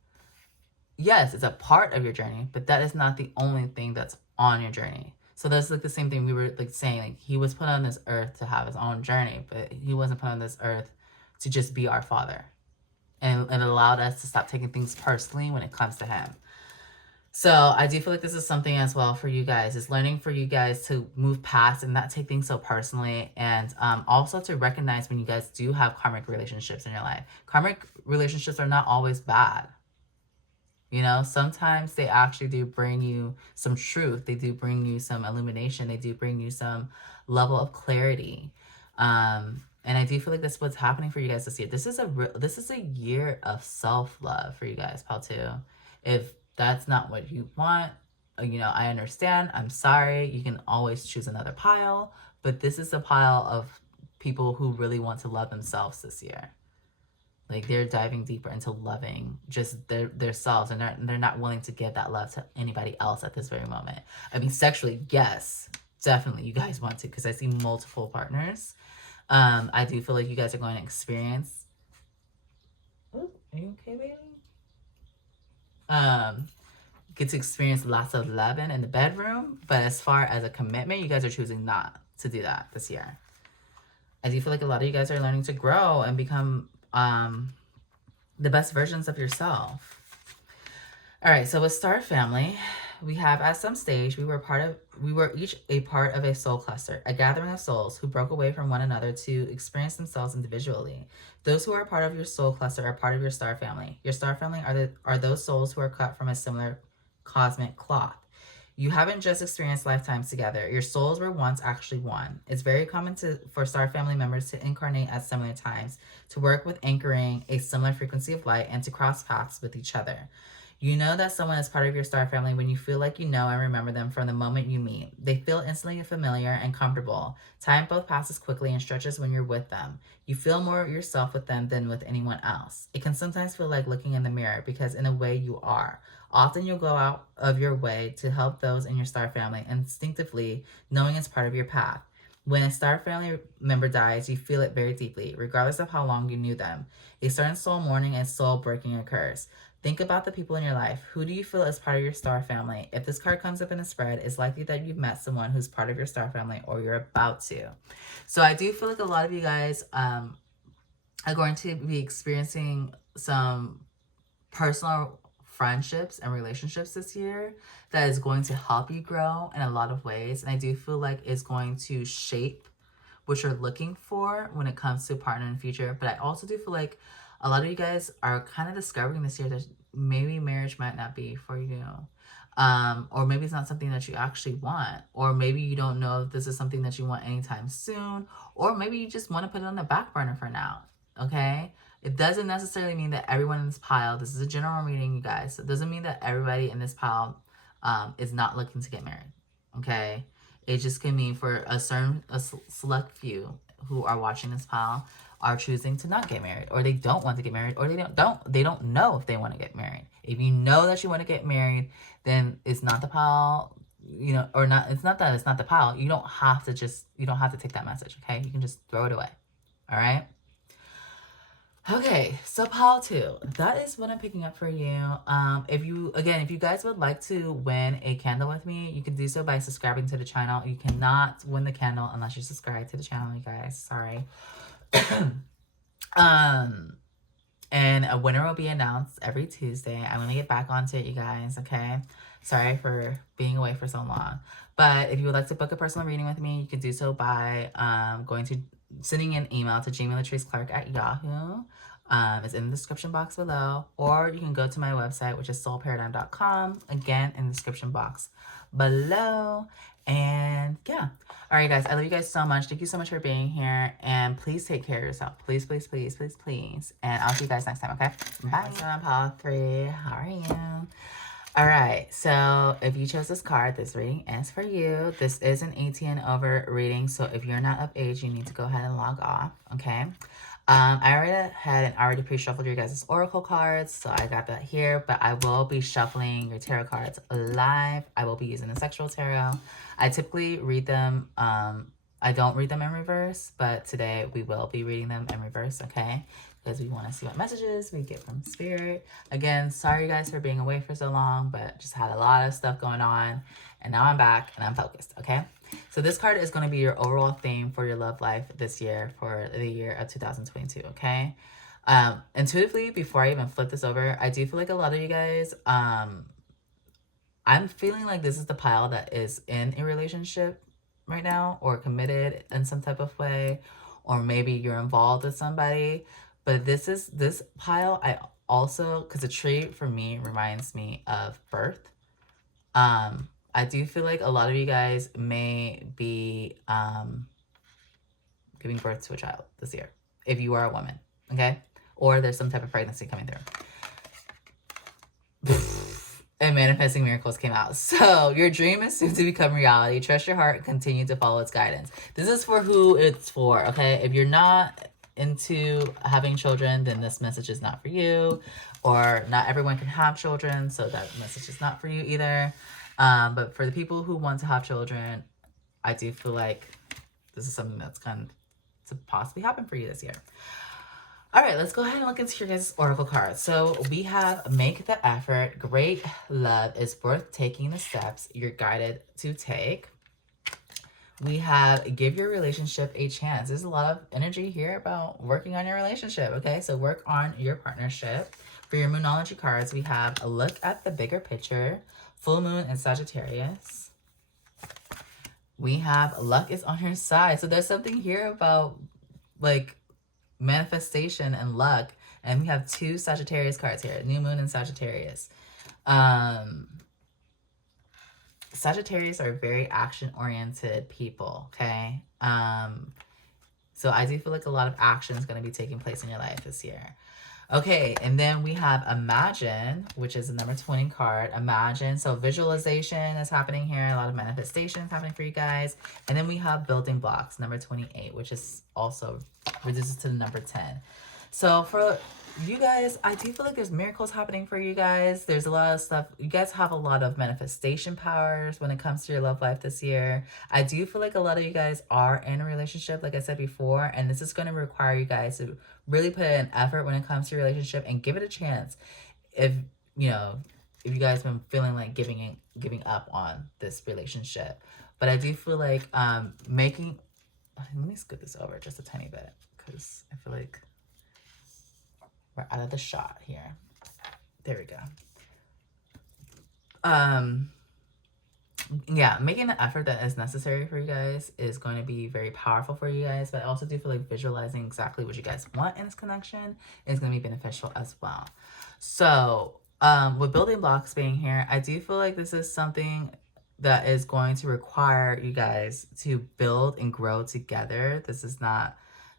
Yes, it's a part of your journey, but that is not the only thing that's on your journey. So that's like the same thing we were like saying, like he was put on this earth to have his own journey, but he wasn't put on this earth to just be our father. And it allowed us to stop taking things personally when it comes to him. So I do feel like this is something as well for you guys. It's learning for you guys to move past and not take things so personally. And also to recognize when you guys do have karmic relationships in your life. Karmic relationships are not always bad. You know, sometimes they actually do bring you some truth. They do bring you some illumination. They do bring you some level of clarity. And I do feel like that's what's happening for you guys this year. This is a year of self-love for you guys, Pal 2. If that's not what you want, you know, I understand. I'm sorry. You can always choose another pile. But this is a pile of people who really want to love themselves this year. Like they're diving deeper into loving just their selves, and they're not willing to give that love to anybody else at this very moment. I mean, sexually, yes, definitely you guys want to, because I see multiple partners. I do feel like you guys are going to experience. Ooh, are you okay, baby? Get to experience lots of loving in the bedroom, but as far as a commitment, you guys are choosing not to do that this year. I do feel like a lot of you guys are learning to grow and become the best versions of yourself. All right, so with Star Family, we have at some stage we were each a part of a soul cluster, a gathering of souls who broke away from one another to experience themselves individually. Those who are part of your soul cluster are part of your star family. Your star family are those souls who are cut from a similar cosmic cloth. You haven't just experienced lifetimes together. Your souls were once actually one. It's very common for star family members to incarnate at similar times, to work with anchoring a similar frequency of light, and to cross paths with each other. You know that someone is part of your star family when you feel like you know and remember them from the moment you meet. They feel instantly familiar and comfortable. Time both passes quickly and stretches when you're with them. You feel more yourself with them than with anyone else. It can sometimes feel like looking in the mirror, because in a way you are. Often you'll go out of your way to help those in your star family instinctively, knowing it's part of your path. When a star family member dies, you feel it very deeply, regardless of how long you knew them. A certain soul mourning and soul breaking occurs. Think about the people in your life. Who do you feel is part of your star family? If this card comes up in a spread, it's likely that you've met someone who's part of your star family, or you're about to. So I do feel like a lot of you guys are going to be experiencing some personal friendships and relationships this year that is going to help you grow in a lot of ways. And I do feel like it's going to shape what you're looking for when it comes to a partner in the future. But I also do feel like a lot of you guys are kind of discovering this year that maybe marriage might not be for you. Or maybe it's not something that you actually want. Or maybe you don't know if this is something that you want anytime soon. Or maybe you just want to put it on the back burner for now. Okay? It doesn't necessarily mean that everyone in this pile, this is a general reading, you guys. So it doesn't mean that everybody in this pile is not looking to get married. Okay? It just can mean for a select few who are watching this pile are choosing to not get married, or they don't want to get married, or they don't know if they want to get married. If you know that you want to get married, then it's not the pile, you know, or not. It's not that it's not the pile. You don't have to take that message. Okay, you can just throw it away. All right. Okay, so pile 2, that is what I'm picking up for you. If you guys would like to win a candle with me, you can do so by subscribing to the channel. You cannot win the candle unless you subscribe to the channel, you guys. Sorry. And a winner will be announced every Tuesday. I'm gonna get back onto it, you guys. Okay. Sorry for being away for so long. But if you would like to book a personal reading with me, you can do so by sending an email to jamielatriceclark@yahoo. It's in the description box below, or you can go to my website, which is soulparadigm.com. Again, in the description box below. And yeah. All right, guys. I love you guys so much. Thank you so much for being here. And please take care of yourself. Please, please, please, please, please. And I'll see you guys next time, okay? Bye. So I'm pile 3. How are you? All right. So if you chose this card, this reading is for you. This is an 18 over reading. So if you're not of age, you need to go ahead and log off, okay? I already pre-shuffled your guys' oracle cards, so I got that here, but I will be shuffling your tarot cards live. I will be using the sexual tarot. I typically read them, I don't read them in reverse, but today we will be reading them in reverse, okay? Because we want to see what messages we get from Spirit. Again, sorry guys for being away for so long, but just had a lot of stuff going on, and now I'm back and I'm focused, okay? So this card is going to be your overall theme for your love life this year, for the year of 2022, okay? Intuitively, before I even flip this over, I do feel like a lot of you guys, I'm feeling like this is the pile that is in a relationship right now, or committed in some type of way, or maybe you're involved with somebody. But this pile, I also, because a tree for me reminds me of birth. I do feel like a lot of you guys may be giving birth to a child this year, if you are a woman, okay? Or there's some type of pregnancy coming through. And Manifesting Miracles came out. So your dream is soon to become reality. Trust your heart and continue to follow its guidance. This is for who it's for, okay? If you're not into having children, then this message is not for you. Or not everyone can have children, so that message is not for you either. But for the people who want to have children, I do feel like this is something that's going to possibly happen for you this year. All right, let's go ahead and look into your guys' oracle cards. So we have make the effort. Great love is worth taking the steps you're guided to take. We have give your relationship a chance. There's a lot of energy here about working on your relationship, okay? So work on your partnership. For your Moonology cards, we have a look at the bigger picture. Full moon and Sagittarius. We have luck is on your side. So there's something here about like manifestation and luck. And we have 2 Sagittarius cards here. New moon and Sagittarius. Sagittarius are very action-oriented people, okay? So I do feel like a lot of action is going to be taking place in your life this year. Okay, and then we have Imagine, which is the number 20 card. Imagine, so visualization is happening here. A lot of manifestation is happening for you guys. And then we have Building Blocks, number 28, which is also reduces to the number 10. So for you guys, I do feel like there's miracles happening for you guys. There's a lot of stuff. You guys have a lot of manifestation powers when it comes to your love life this year. I do feel like a lot of you guys are in a relationship, like I said before, and this is going to require you guys to really put in effort when it comes to your relationship and give it a chance. If, you know, if you guys have been feeling like giving up on this relationship. But I do feel like let me scoot this over just a tiny bit because I feel like we're out of the shot here. There we go. Yeah, making the effort that is necessary for you guys is going to be very powerful for you guys, but I also do feel like visualizing exactly what you guys want in this connection is going to be beneficial as well. So, with Building Blocks being here, I do feel like this is something that is going to require you guys to build and grow together. This is not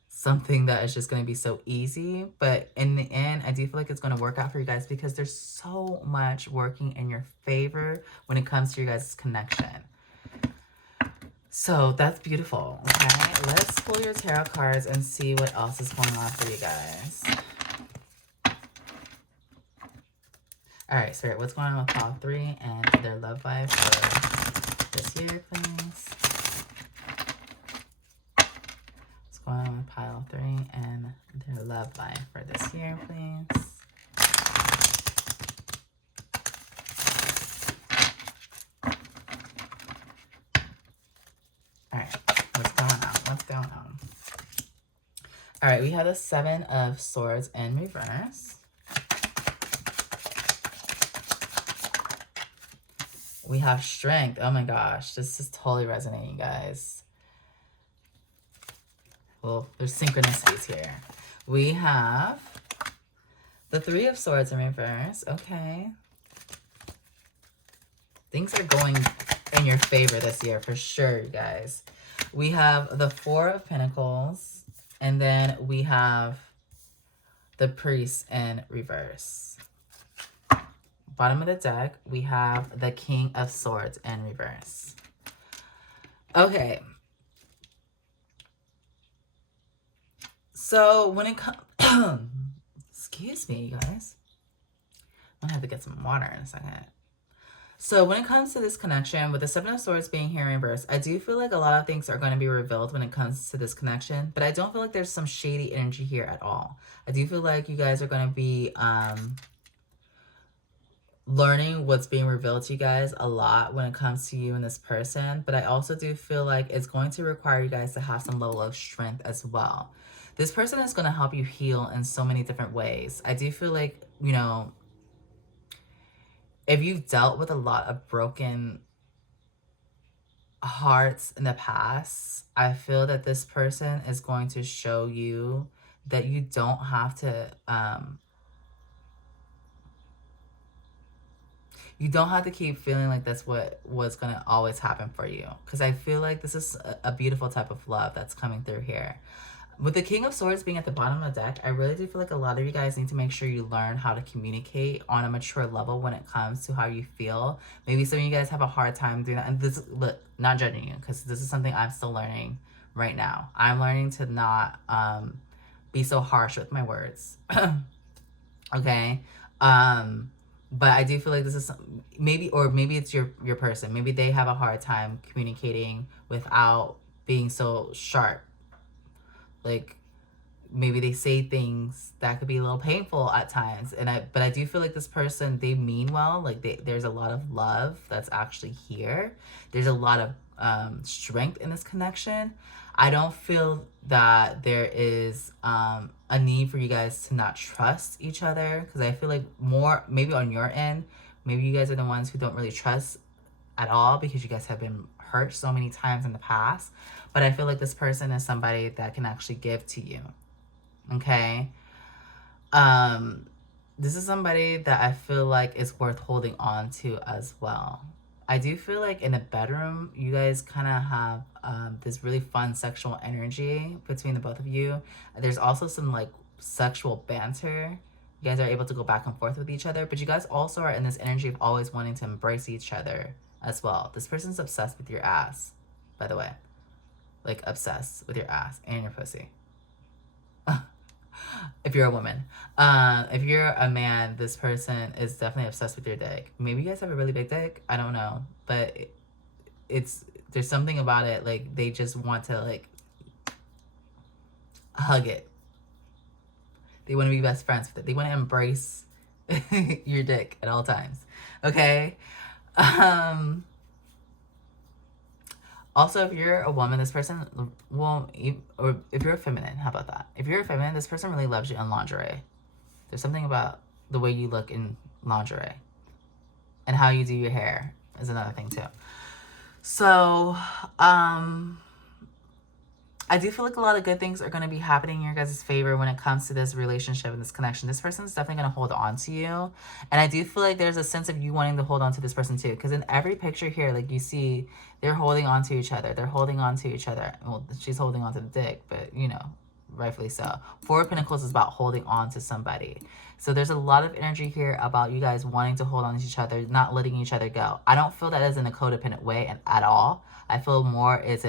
something that is just going to be so easy, but in the end, I do feel like it's going to work out for you guys because there's so much working in your favor when it comes to your guys' connection. So that's beautiful. Okay, let's pull your tarot cards and see what else is going on for you guys. All right, Spirit, what's going on with Palo 3 and their love life for this year, please? Going on with Palo 3 and their love life for this year, please. All right, what's going on? What's going on? All right, we have the 7 of Swords in reverse. We have Strength. Oh my gosh, this is totally resonating, guys. Well, there's synchronicities here. We have the 3 of Swords in reverse. Okay. Things are going in your favor this year for sure, you guys. We have the 4 of Pentacles. And then we have the Priest in reverse. Bottom of the deck, we have the King of Swords in reverse. Okay. So when it comes, excuse me, you guys. I'm gonna have to get some water in a second. So when it comes to this connection, with the 7 of Swords being here in reverse, I do feel like a lot of things are going to be revealed when it comes to this connection, but I don't feel like there's some shady energy here at all. I do feel like you guys are going to be learning what's being revealed to you guys a lot when it comes to you and this person, but I also do feel like it's going to require you guys to have some level of strength as well. This person is going to help you heal in so many different ways. I do feel like, you know, if you've dealt with a lot of broken hearts in the past, I feel that this person is going to show you that you don't have to, you don't have to keep feeling like that's what was going to always happen for you. Because I feel like this is a beautiful type of love that's coming through here. With the King of Swords being at the bottom of the deck, I really do feel like a lot of you guys need to make sure you learn how to communicate on a mature level when it comes to how you feel. Maybe some of you guys have a hard time doing that. And this, look, not judging you, because this is something I'm still learning right now. I'm learning to not be so harsh with my words. Okay. But I do feel like this is maybe it's your person. Maybe they have a hard time communicating without being so sharp. Like, maybe they say things that could be a little painful at times. But I do feel like this person, they mean well. Like, there's a lot of love that's actually here. There's a lot of strength in this connection. I don't feel that there is a need for you guys to not trust each other, because I feel like more maybe on your end, maybe you guys are the ones who don't really trust at all because you guys have been hurt so many times in the past. But I feel like this person is somebody that can actually give to you. Okay? This is somebody that I feel like is worth holding on to as well. I do feel like in a bedroom, you guys kind of have this really fun sexual energy between the both of you. There's also some like sexual banter. You guys are able to go back and forth with each other, but you guys also are in this energy of always wanting to embrace each other as well. This person's obsessed with your ass, by the way. Like, obsessed with your ass and your pussy. If you're a woman. If you're a man, this person is definitely obsessed with your dick. Maybe you guys have a really big dick. I don't know. But there's something about it. Like, they just want to, like, hug it. They want to be best friends with it. They want to embrace your dick at all times. Okay? Also, if you're a woman, this person won't, or if you're a feminine, how about that? If you're a feminine, this person really loves you in lingerie. There's something about the way you look in lingerie. And how you do your hair is another thing too. So, I do feel like a lot of good things are going to be happening in your guys' favor when it comes to this relationship and this connection. This person's definitely going to hold on to you. And I do feel like there's a sense of you wanting to hold on to this person too. Because in every picture here, like, you see, they're holding on to each other. They're holding on to each other. Well, she's holding on to the dick, but, you know, rightfully so. Four of Pentacles is about holding on to somebody. So there's a lot of energy here about you guys wanting to hold on to each other, not letting each other go. I don't feel that as in a codependent way at all. I feel more it's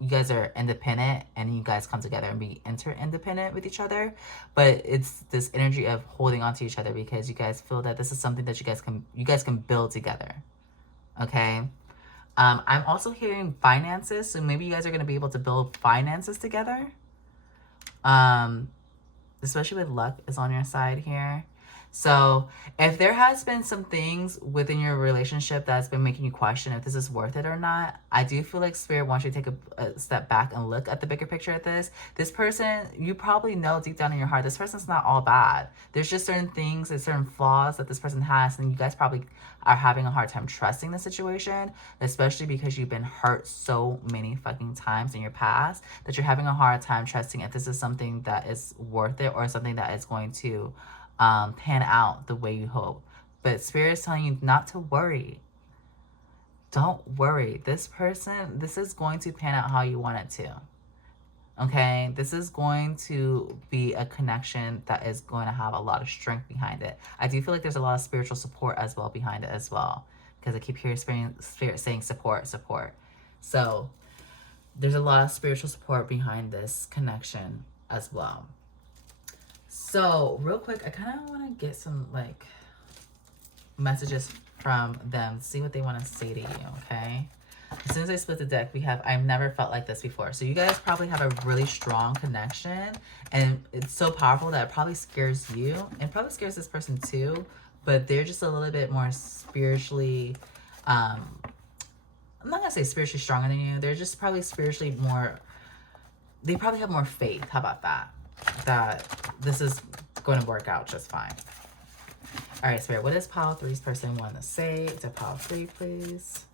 you guys are independent and you guys come together and be interdependent with each other. But it's this energy of holding on to each other because you guys feel that this is something that you guys can build together. Okay? I'm also hearing finances. So maybe you guys are going to be able to build finances together. Especially with luck is on your side here. So if there has been some things within your relationship that's been making you question if this is worth it or not, I do feel like Spirit wants you to take a step back and look at the bigger picture of this. This person, you probably know deep down in your heart, this person's not all bad. There's just certain things and certain flaws that this person has, and you guys probably are having a hard time trusting the situation, especially because you've been hurt so many fucking times in your past that you're having a hard time trusting if this is something that is worth it or something that is going to pan out the way you hope. But Spirit is telling you not to worry. Don't worry. This is going to pan out how you want it to. Okay? This is going to be a connection that is going to have a lot of strength behind it. I do feel like there's a lot of spiritual support as well behind it as well. Because I keep hearing Spirit saying support. So there's a lot of spiritual support behind this connection as well. So, real quick, I kind of want to get some, like, messages from them, see what they want to say to you, okay? As soon as I split the deck, we have, I've never felt like this before. So, you guys probably have a really strong connection, and it's so powerful that it probably scares you, and probably scares this person too, but they're just a little bit more spiritually, I'm not going to say spiritually stronger than you, they're just probably spiritually more, they probably have more faith, how about that? That this is going to work out just fine. All right, Spirit, what does Palo 3's person want to say to Palo 3, please?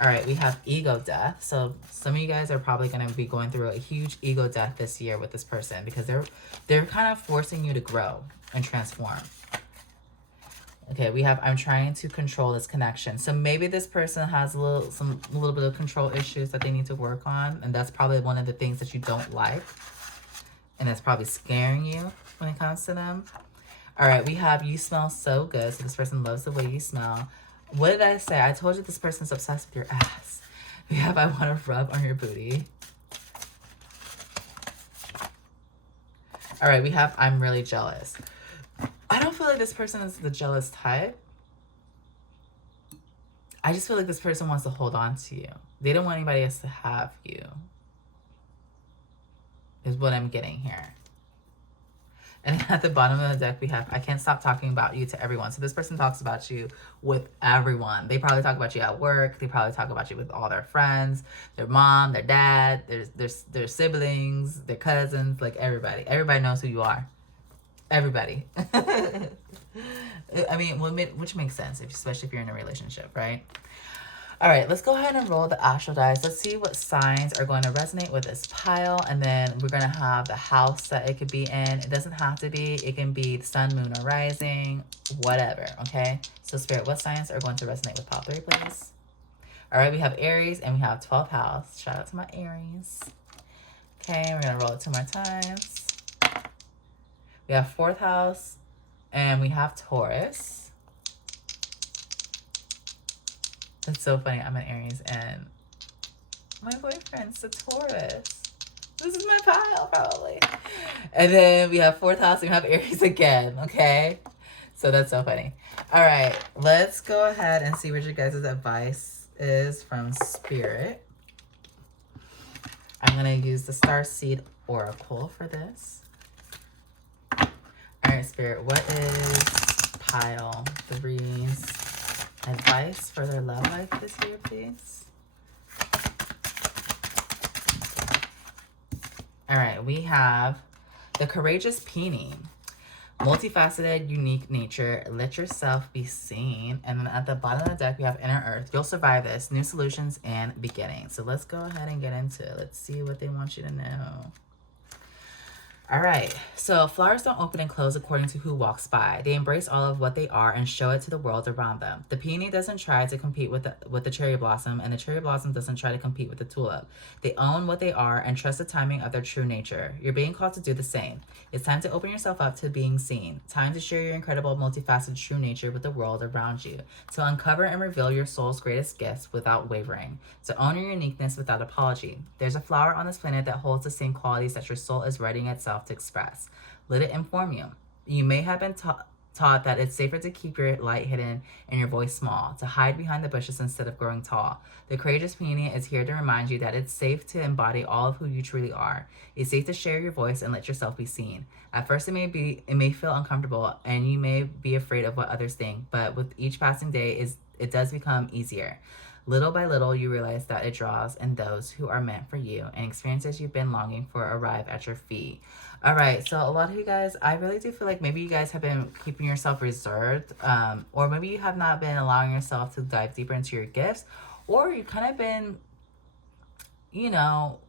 All right, we have ego death. So some of you guys are probably going to be going through a huge ego death this year with this person because they're kind of forcing you to grow and transform. Okay, we have, I'm trying to control this connection. So maybe this person has a little bit of control issues that they need to work on. And that's probably one of the things that you don't like. And that's probably scaring you when it comes to them. All right, we have, you smell so good. So this person loves the way you smell. What did I say? I told you this person's obsessed with your ass. We have, I want to rub on your booty. All right, we have I'm really jealous. I don't feel like this person is the jealous type. I just feel like this person wants to hold on to you. They don't want anybody else to have you, is what I'm getting here. And at the bottom of the deck, we have, I can't stop talking about you to everyone. So this person talks about you with everyone. They probably talk about you at work. They probably talk about you with all their friends, their mom, their dad, their siblings, their cousins, like everybody. Everybody knows who you are. Everybody. I mean, which makes sense, especially if you're in a relationship, right? All right, let's go ahead and roll the astral dice. Let's see what signs are going to resonate with this pile. And then we're going to have the house that it could be in. It doesn't have to be. It can be the sun, moon, or rising, whatever, okay? So Spirit, what signs are going to resonate with pile 3, please? All right, we have Aries and we have 12th house. Shout out to my Aries. Okay, we're going to roll it 2 more times. We have 4th house and we have Taurus. It's so funny. I'm an Aries and my boyfriend's a Taurus. This is my pile, probably. And then we have 4th house and we have Aries again, okay? So that's so funny. All right, let's go ahead and see what your guys' advice is from Spirit. I'm going to use the Starseed Oracle for this. All right, Spirit, what is pile 3's advice for their love life this year, please? All right, we have the Courageous Peony. Multifaceted, unique nature. Let yourself be seen. And then at the bottom of the deck, we have Inner Earth. You'll survive this. New solutions and beginnings. So let's go ahead and get into it. Let's see what they want you to know. All right, so flowers don't open and close according to who walks by. They embrace all of what they are and show it to the world around them. The peony doesn't try to compete with the cherry blossom, and the cherry blossom doesn't try to compete with the tulip. They own what they are and trust the timing of their true nature. You're being called to do the same. It's time to open yourself up to being seen. Time to share your incredible, multifaceted true nature with the world around you. To uncover and reveal your soul's greatest gifts without wavering. To own your uniqueness without apology. There's a flower on this planet that holds the same qualities that your soul is writing itself to express. Let it inform you. You may have been taught that it's safer to keep your light hidden and your voice small, to hide behind the bushes instead of growing tall. The Courageous Peony is here to remind you that it's safe to embody all of who you truly are. It's safe to share your voice and let yourself be seen. At first, it may feel uncomfortable and you may be afraid of what others think, but with each passing day, it does become easier. Little by little, you realize that it draws in those who are meant for you and experiences you've been longing for arrive at your feet. All right, so a lot of you guys, I really do feel like maybe you guys have been keeping yourself reserved, or maybe you have not been allowing yourself to dive deeper into your gifts, or you've kind of been, you know,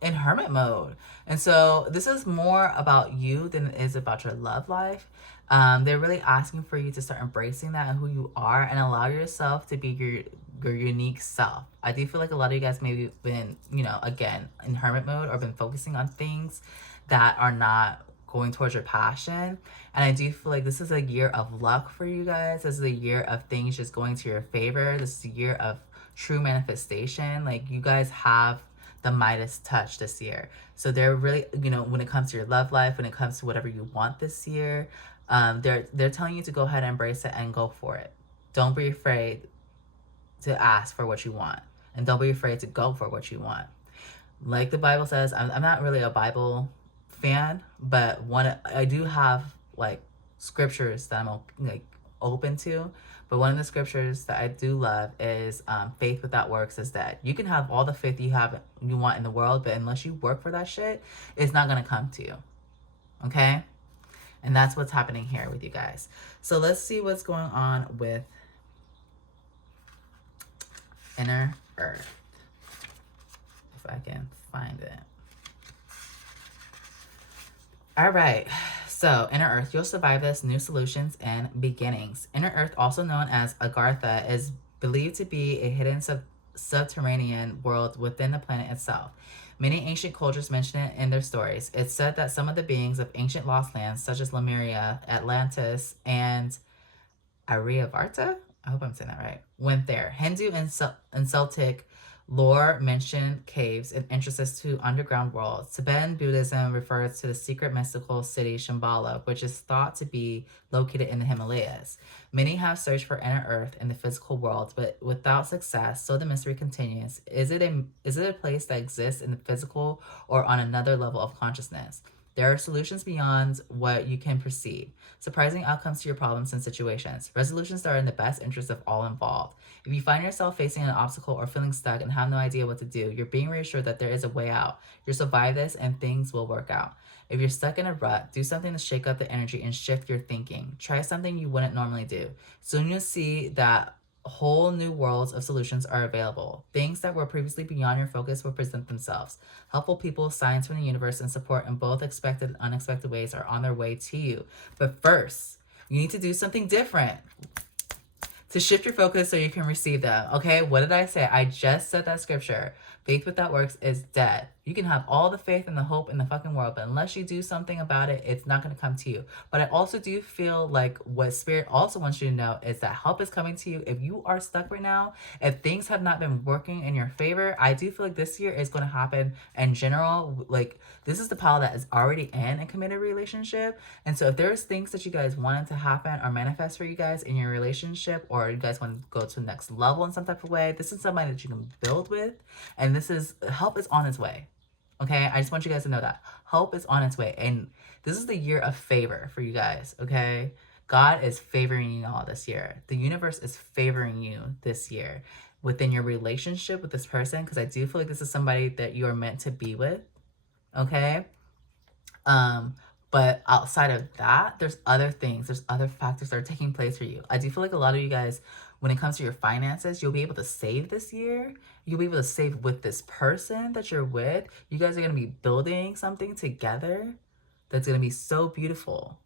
in hermit mode. And so this is more about you than it is about your love life. They're really asking for you to start embracing that and who you are and allow yourself to be your unique self. I do feel like a lot of you guys maybe been, you know, again, in hermit mode or been focusing on things that are not going towards your passion. And I do feel like this is a year of luck for you guys. This is a year of things just going to your favor. This is a year of true manifestation. Like, you guys have the Midas touch this year. So they're really, you know, when it comes to your love life, when it comes to whatever you want this year, they're telling you to go ahead and embrace it and go for it. Don't be afraid to ask for what you want, and don't be afraid to go for what you want. Like the Bible says, I'm not really a Bible fan, but I do have like scriptures that I'm like open to. But one of the scriptures that I do love is faith without works is dead. You can have all the faith you want in the world, but unless you work for that shit, it's not gonna come to you. Okay? And that's what's happening here with you guys. So let's see what's going on with Inner Earth. If I can find it. All right. So, Inner Earth, you'll survive this. New solutions and beginnings. Inner Earth, also known as Agartha, is believed to be a hidden subterranean world within the planet itself. Many ancient cultures mention it in their stories. It's said that some of the beings of ancient lost lands, such as Lemuria, Atlantis, and Aryavarta, I hope I'm saying that right, went there. Hindu and Celtic Lore mentioned caves and entrances to underground worlds. Tibetan Buddhism refers to the secret mystical city Shambhala, which is thought to be located in the Himalayas. Many have searched for inner earth in the physical world, but without success, so the mystery continues. Is it a place that exists in the physical or on another level of consciousness? There are solutions beyond what you can perceive. Surprising outcomes to your problems and situations. Resolutions that are in the best interest of all involved. If you find yourself facing an obstacle or feeling stuck and have no idea what to do, you're being reassured that there is a way out. You'll survive this and things will work out. If you're stuck in a rut, do something to shake up the energy and shift your thinking. Try something you wouldn't normally do. Soon you'll see that whole new worlds of solutions are available. Things that were previously beyond your focus will present themselves. Helpful people, signs from the universe, and support in both expected and unexpected ways are on their way to you. But first, you need to do something different to shift your focus so you can receive them. Okay, what did I say? I just said that scripture. Faith without works is dead. You can have all the faith and the hope in the fucking world, but unless you do something about it, it's not going to come to you. But I also do feel like what Spirit also wants you to know is that help is coming to you. If you are stuck right now, if things have not been working in your favor, I do feel like this year is going to happen in general. Like, this is the Palo that is already in a committed relationship. And so if there's things that you guys wanted to happen or manifest for you guys in your relationship, or you guys want to go to the next level in some type of way, this is somebody that you can build with. And this is, help is on its way. Okay, I just want you guys to know that help is on its way. And this is the year of favor for you guys. Okay, God is favoring you all this year. The universe is favoring you this year within your relationship with this person, because I do feel like this is somebody that you are meant to be with. Okay, but outside of that, there's other things, there's other factors that are taking place for you. I do feel like a lot of you guys, when it comes to your finances, you'll be able to save this year. You'll be able to save with this person that you're with. You guys are going to be building something together that's going to be so beautiful.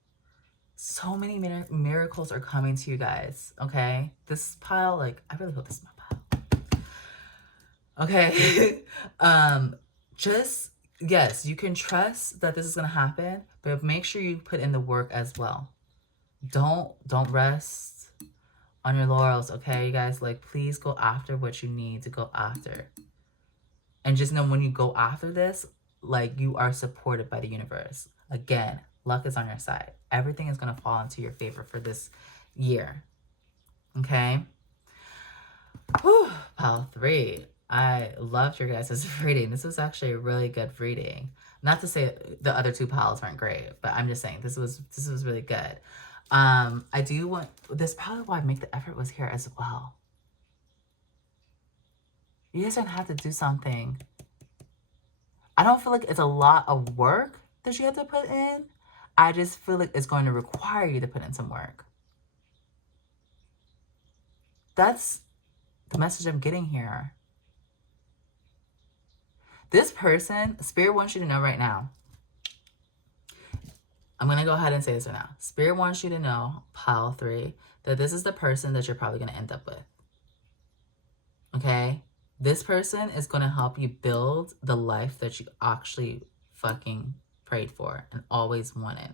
So many miracles are coming to you guys, okay? This pile, like, I really hope this is my pile. Okay? Just, yes, you can trust that this is going to happen, but make sure you put in the work as well. Don't rest on your laurels, okay, you guys? Like, please go after what you need to go after. And just know when you go after this, like, you are supported by the universe. Again, luck is on your side. Everything is going to fall into your favor for this year. Okay? Whew, Pile 3. I loved your guys' reading. This was actually a really good reading. Not to say the other two piles weren't great, but I'm just saying this was really good. I do want, this is probably why Make the Effort was here as well. You guys don't have to do something. I don't feel like it's a lot of work that you have to put in. I just feel like it's going to require you to put in some work. That's the message I'm getting here. This person, Spirit wants you to know right now. I'm going to go ahead and say this right now. Spirit wants you to know, Pile 3, that this is the person that you're probably going to end up with. Okay? This person is going to help you build the life that you actually fucking prayed for and always wanted.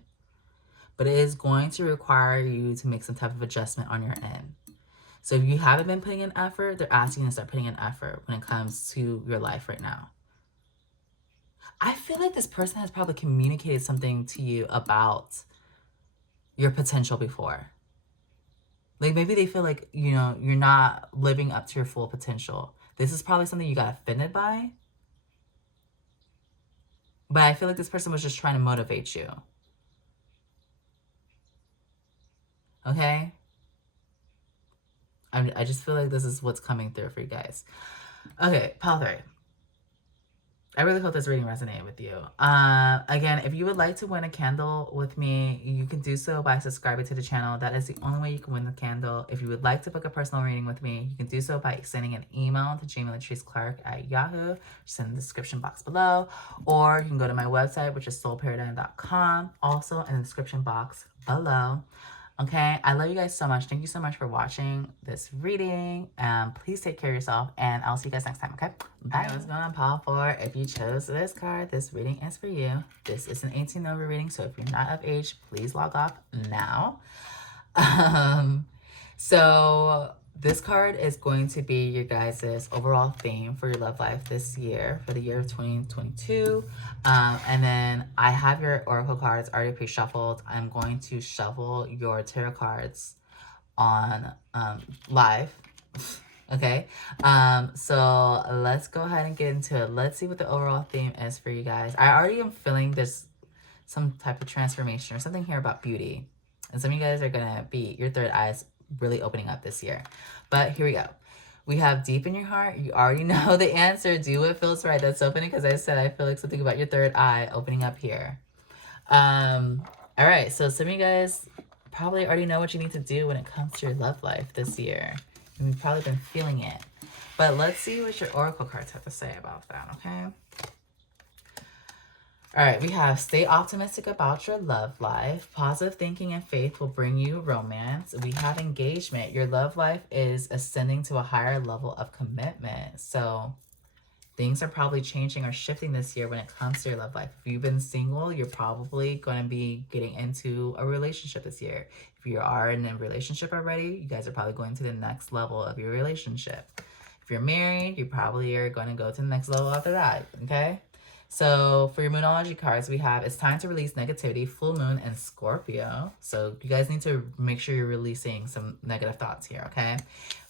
But it is going to require you to make some type of adjustment on your end. So if you haven't been putting in effort, they're asking you to start putting in effort when it comes to your life right now. I feel like this person has probably communicated something to you about your potential before. Like, maybe they feel like, you know, you're not living up to your full potential. This is probably something you got offended by. But I feel like this person was just trying to motivate you. Okay? I just feel like this is what's coming through for you guys. Okay, Pile 3. I really hope this reading resonated with you. Again, if you would like to win a candle with me, you can do so by subscribing to the channel. That is the only way you can win the candle. If you would like to book a personal reading with me, you can do so by sending an email to JamieLatriceClark@Yahoo. Just in the description box below. Or you can go to my website, which is soulparadigm.com. Also in the description box below. Okay, I love you guys so much. Thank you so much for watching this reading. Please take care of yourself, and I'll see you guys next time, okay? Bye. All right, what's going on, Pile 4? If you chose this card, this reading is for you. This is an 18 over reading, so if you're not of age, please log off now. So this card is going to be your guys' overall theme for your love life this year, for the year of 2022. And then I have your oracle cards already pre-shuffled. I'm going to shuffle your tarot cards on live. Okay, so let's go ahead and get into it. Let's see what the overall theme is for you guys. I already am feeling this some type of transformation or something here about beauty. And some of you guys are gonna be, your third eye is really opening up this year. But here we go. We have deep in your heart. You already know the answer. Do what feels right. That's so funny because I said I feel like something about your third eye opening up here. All right, so some of you guys probably already know what you need to do when it comes to your love life this year. And you've probably been feeling it. But let's see what your oracle cards have to say about that, okay? All right, we have stay optimistic about your love life. Positive thinking and faith will bring you romance. We have engagement. Your love life is ascending to a higher level of commitment. So things are probably changing or shifting this year when it comes to your love life. If you've been single, you're probably going to be getting into a relationship this year. If you are in a relationship already, you guys are probably going to the next level of your relationship. If you're married, you probably are going to go to the next level after that, okay? So for your Moonology cards, we have it's time to release negativity, full moon, and Scorpio. So you guys need to make sure you're releasing some negative thoughts here, okay?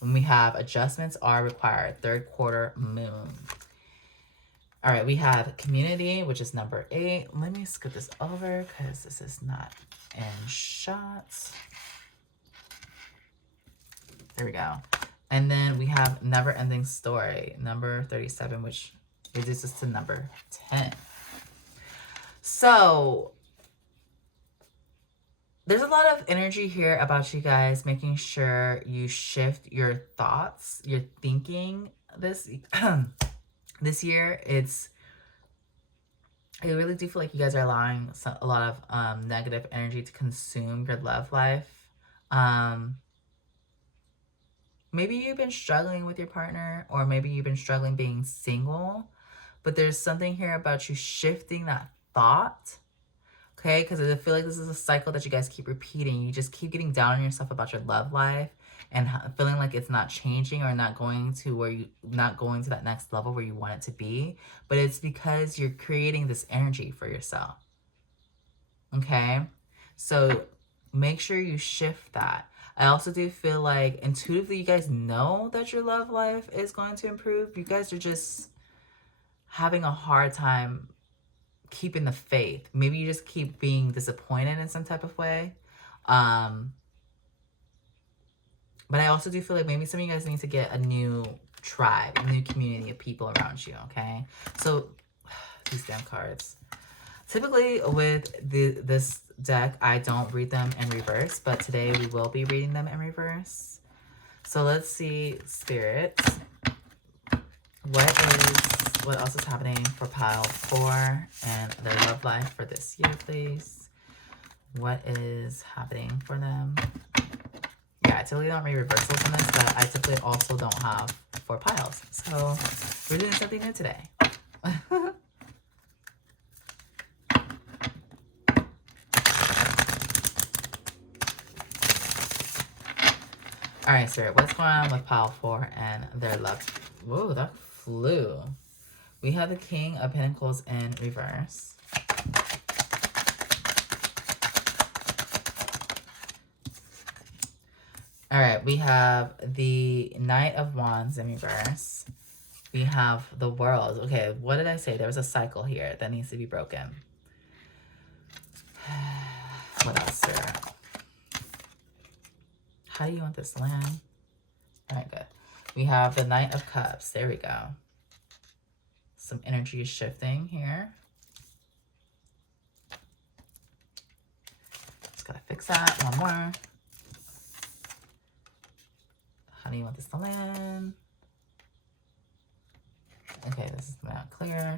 And we have adjustments are required, third quarter moon. All right, we have community, which is number 8. Let me scoot this over because this is not in shots. There we go. And then we have never ending story, number 37, which reduces to number 10. So there's a lot of energy here about you guys making sure you shift your thoughts, your thinking this this year. I really do feel like you guys are allowing a lot of negative energy to consume your love life. Maybe you've been struggling with your partner, or maybe you've been struggling being single. But there's something here about you shifting that thought, okay? Because I feel like this is a cycle that you guys keep repeating. You just keep getting down on yourself about your love life and feeling like it's not changing or not going to that next level where you want it to be. But it's because you're creating this energy for yourself, okay? So make sure you shift that. I also do feel like intuitively you guys know that your love life is going to improve. You guys are just having a hard time keeping the faith. Maybe you just keep being disappointed in some type of way. But I also do feel like maybe some of you guys need to get a new tribe, a new community of people around you, okay? So, these damn cards. Typically with this deck, I don't read them in reverse, but today we will be reading them in reverse. So let's see, spirits. What else is happening for pile 4 and their love life for this year, please? What is happening for them? Yeah, I typically don't read reversals on this, but I typically also don't have 4 piles. So we're doing something new today. All right, Spirit, what's going on with pile 4 and their love? Whoa, that flew. We have the King of Pentacles in reverse. All right, we have the Knight of Wands in reverse. We have the World. Okay, what did I say? There was a cycle here that needs to be broken. What else, Spirit? How do you want this land? All right, good. We have the Knight of Cups. There we go. Some energy is shifting here. Just gotta fix that. One more. How do you want this to land? Okay, this is not clear.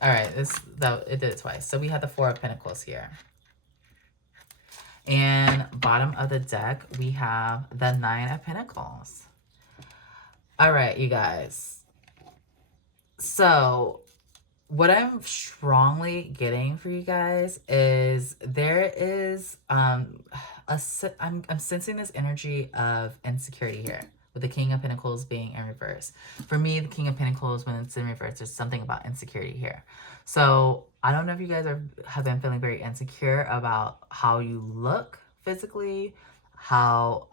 All right, it did it twice. So we have the 4 of Pentacles here. And bottom of the deck, we have the 9 of Pentacles. All right, you guys. So what I'm strongly getting for you guys is there is I'm sensing this energy of insecurity here, with the King of Pentacles being in reverse. For me, the King of Pentacles, when it's in reverse, there's something about insecurity here. So I don't know if you guys have been feeling very insecure about how you look physically, how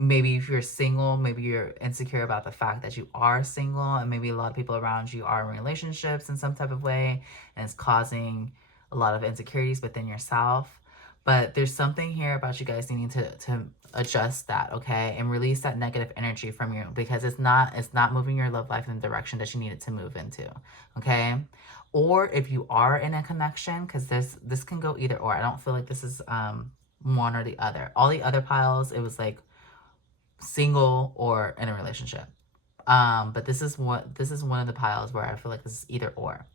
maybe if you're single, maybe you're insecure about the fact that you are single, and maybe a lot of people around you are in relationships in some type of way, and it's causing a lot of insecurities within yourself. But there's something here about you guys needing to adjust that, okay, and release that negative energy from you, because it's not moving your love life in the direction that you need it to move into, okay? Or if you are in a connection, because this can go either or. I don't feel like this is one or the other. All the other piles, it was like single or in a relationship. But this is one of the piles where I feel like this is either or.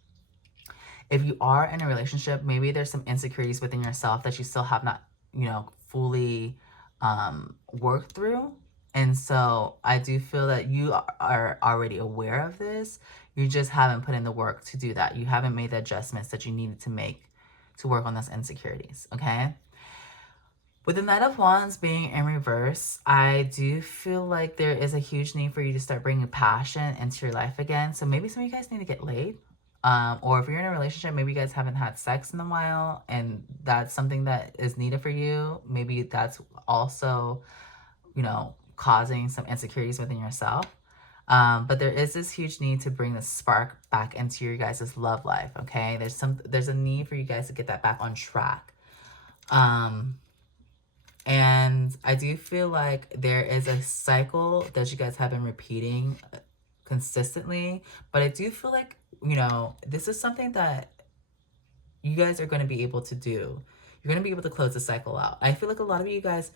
If you are in a relationship, maybe there's some insecurities within yourself that you still have not, fully worked through. And so I do feel that you are already aware of this. You just haven't put in the work to do that. You haven't made the adjustments that you needed to make to work on those insecurities, okay? With the Knight of Wands being in reverse, I do feel like there is a huge need for you to start bringing passion into your life again. So maybe some of you guys need to get laid. Or if you're in a relationship, maybe you guys haven't had sex in a while, and that's something that is needed for you. Maybe that's also, causing some insecurities within yourself. But there is this huge need to bring the spark back into your guys' love life, okay? There's a need for you guys to get that back on track. And I do feel like there is a cycle that you guys have been repeating consistently. But I do feel like, this is something that you guys are going to be able to do. You're going to be able to close the cycle out. I feel like a lot of you guys,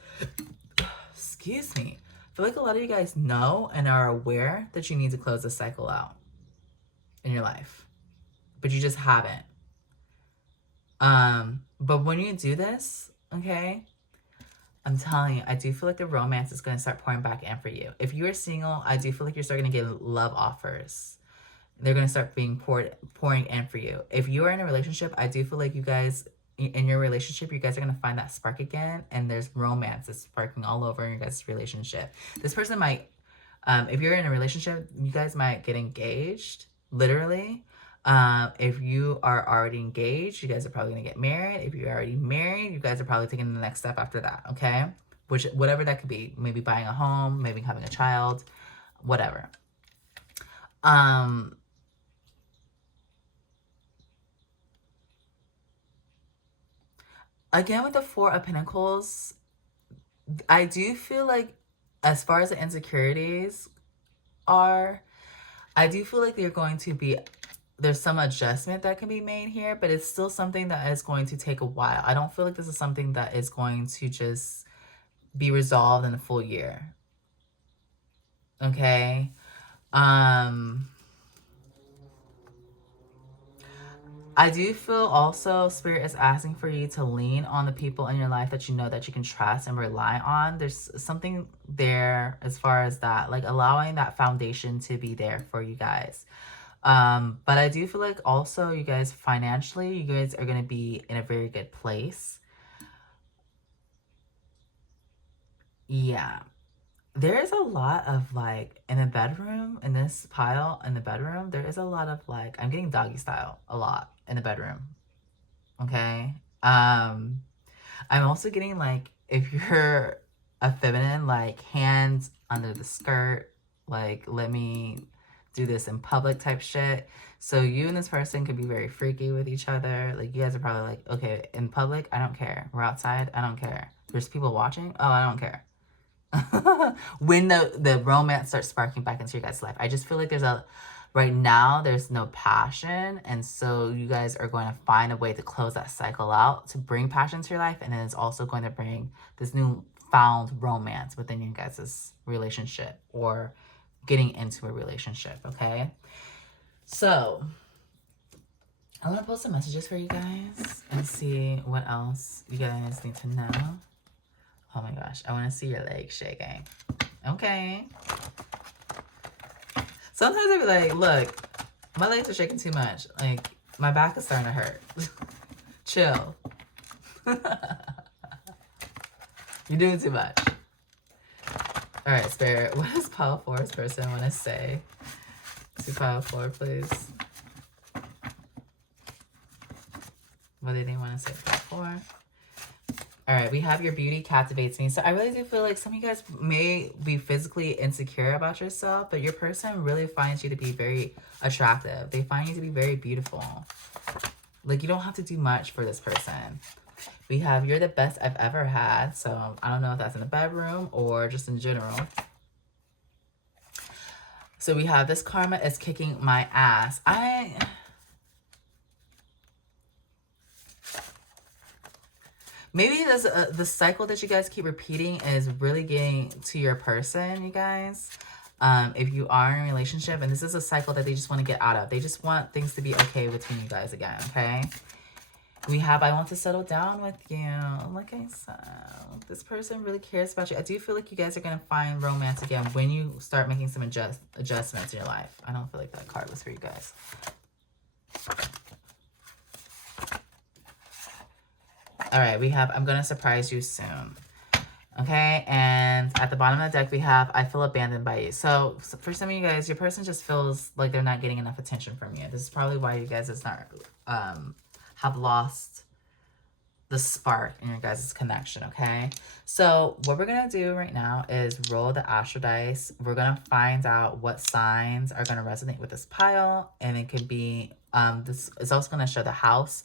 excuse me, I feel like a lot of you guys know and are aware that you need to close the cycle out in your life. But you just haven't. But when you do this, okay, I'm telling you, I do feel like the romance is going to start pouring back in for you. If you are single, I do feel like you're starting to get love offers. They're going to start being pouring in for you. If you are in a relationship, I do feel like you guys, in your relationship, you guys are going to find that spark again. And there's romance that's sparking all over in your guys' relationship. This person might, if you're in a relationship, you guys might get engaged, literally. If you are already engaged, you guys are probably going to get married. If you're already married, you guys are probably taking the next step after that, okay? Whatever that could be. Maybe buying a home, maybe having a child, whatever. Again, with the Four of Pentacles, I do feel like as far as the insecurities are, I do feel like they're going to be, there's some adjustment that can be made here, but it's still something that is going to take a while. I don't feel like this is something that is going to just be resolved in a full year. Okay? I do feel also Spirit is asking for you to lean on the people in your life that you know that you can trust and rely on. There's something there as far as that, like allowing that foundation to be there for you guys. But I do feel like also you guys financially, you guys are going to be in a very good place. Yeah. There is a lot of like in the bedroom, in this pile in the bedroom, there is a lot of like, I'm getting doggy style a lot in the bedroom. Okay. I'm also getting like, if you're a feminine, like hands under the skirt, like let me do this in public type shit. So you and this person could be very freaky with each other. Like you guys are probably like, okay, in public, I don't care. We're outside, I don't care. There's people watching, oh, I don't care. When the romance starts sparking back into your guys' life, I just feel like right now there's no passion, and so you guys are going to find a way to close that cycle out to bring passion to your life, and then it's also going to bring this new found romance within your guys' relationship or getting into a relationship. Okay, so I want to post some messages for you guys and see what else you guys need to know. Oh my gosh, I want to see your legs shaking. Okay. Sometimes I be like, look, My legs are shaking too much. Like, my back is starting to hurt. Chill. You're doing too much. All right, Spirit. What does Palo 4's person want to say to Palo 4, please? What do they want to say to Palo 4? All right, we have your beauty captivates me. So I really do feel like some of you guys may be physically insecure about yourself, but your person really finds you to be very attractive. They find you to be very beautiful. Like, you don't have to do much for this person. We have, you're the best I've ever had. So I don't know if that's in the bedroom or just in general. So we have, this karma is kicking my ass. Maybe this, the cycle that you guys keep repeating is really getting to your person, you guys. If you are in a relationship, and this is a cycle that they just want to get out of. They just want things to be okay between you guys again, okay? We have, I want to settle down with you. Like I said, this person really cares about you. I do feel like you guys are going to find romance again when you start making some adjustments in your life. I don't feel like that card was for you guys. All right, we have, I'm going to surprise you soon. Okay, and at the bottom of the deck, we have, I feel abandoned by you. So for some of you guys, your person just feels like they're not getting enough attention from you. This is probably why you guys is not, have lost the spark in your guys' connection, okay? So what we're going to do right now is roll the astral dice. We're going to find out what signs are going to resonate with this pile. And it could be, this is also going to show the house.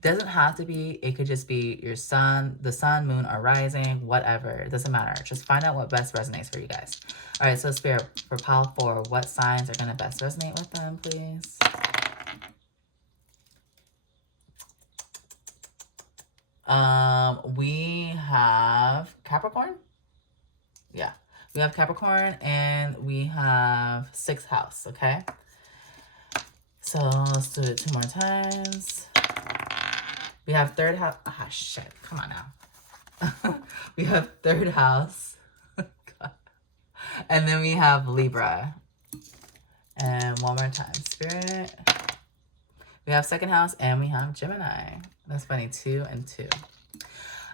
Doesn't have to be, it could just be your sun, the sun, moon, or rising, whatever. It doesn't matter. Just find out what best resonates for you guys. All right, so Spirit, for Palo 4, what signs are going to best resonate with them, please? We have Capricorn. Yeah, we have Capricorn, and we have 6th house, okay? So let's do it 2 more times. We have 3rd house. Ah, shit. Come on now. We have 3rd house. God. And then we have Libra. And one more time. Spirit. We have 2nd house, and we have Gemini. That's funny. 2 and 2.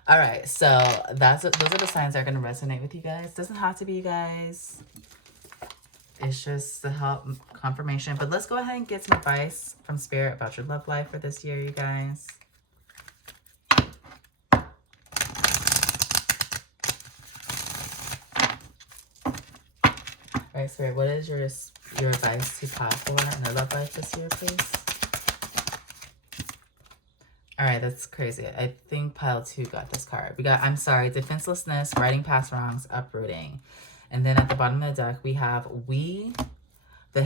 All right. So those are the signs that are going to resonate with you guys. Doesn't have to be, you guys. It's just the help confirmation. But let's go ahead and get some advice from Spirit about your love life for this year, you guys. All right, Spirit, what is your advice to Palo 4 in their love life this year, please? All right, that's crazy. I think Palo 2 got this card. We got, I'm sorry, defenselessness, righting past wrongs, uprooting. And then at the bottom of the deck, we have the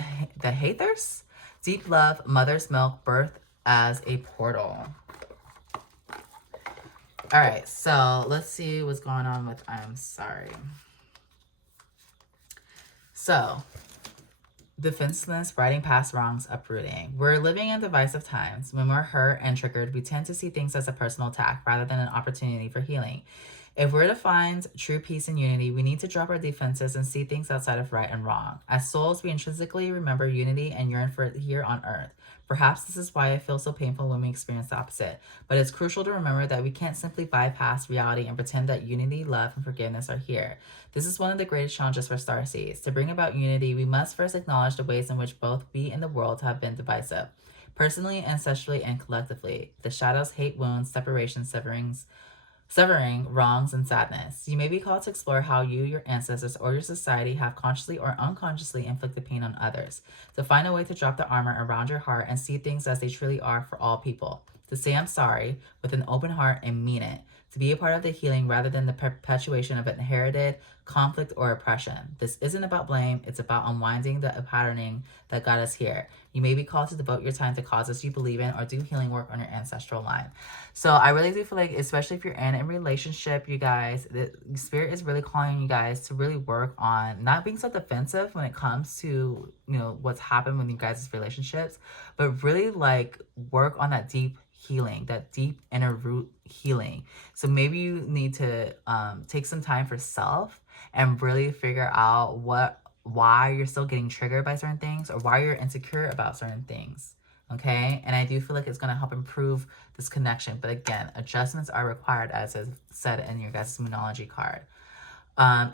haters, deep love, mother's milk, birth as a portal. All right, so let's see what's going on with I'm sorry. So, defenseless, righting past wrongs, uprooting. We're living in divisive times. When we're hurt and triggered, we tend to see things as a personal attack rather than an opportunity for healing. If we're to find true peace and unity, we need to drop our defenses and see things outside of right and wrong. As souls, we intrinsically remember unity and yearn for it here on earth. Perhaps this is why it feels so painful when we experience the opposite. But it's crucial to remember that we can't simply bypass reality and pretend that unity, love, and forgiveness are here. This is one of the greatest challenges for starseeds. To bring about unity, we must first acknowledge the ways in which both we and the world have been divisive. Personally, ancestrally, and collectively. The shadows, hate, wounds, separation, severing wrongs and sadness. You may be called to explore how you, your ancestors, or your society have consciously or unconsciously inflicted pain on others. To find a way to drop the armor around your heart and see things as they truly are for all people. To say I'm sorry with an open heart and mean it. To be a part of the healing rather than the perpetuation of inherited conflict or oppression. This isn't about blame, it's about unwinding the patterning that got us here. You may be called to devote your time to causes you believe in or do healing work on your ancestral line. So I really do feel like, especially if you're in a relationship, you guys, the Spirit is really calling you guys to really work on not being so defensive when it comes to, you know, what's happened with you guys' relationships, but really like work on that deep healing, that deep inner root healing. So maybe you need to take some time for self and really figure out what why you're still getting triggered by certain things or why you're insecure about certain things. Okay, and I do feel like it's going to help improve this connection. But again, adjustments are required, as is said in your guys' Moonology card.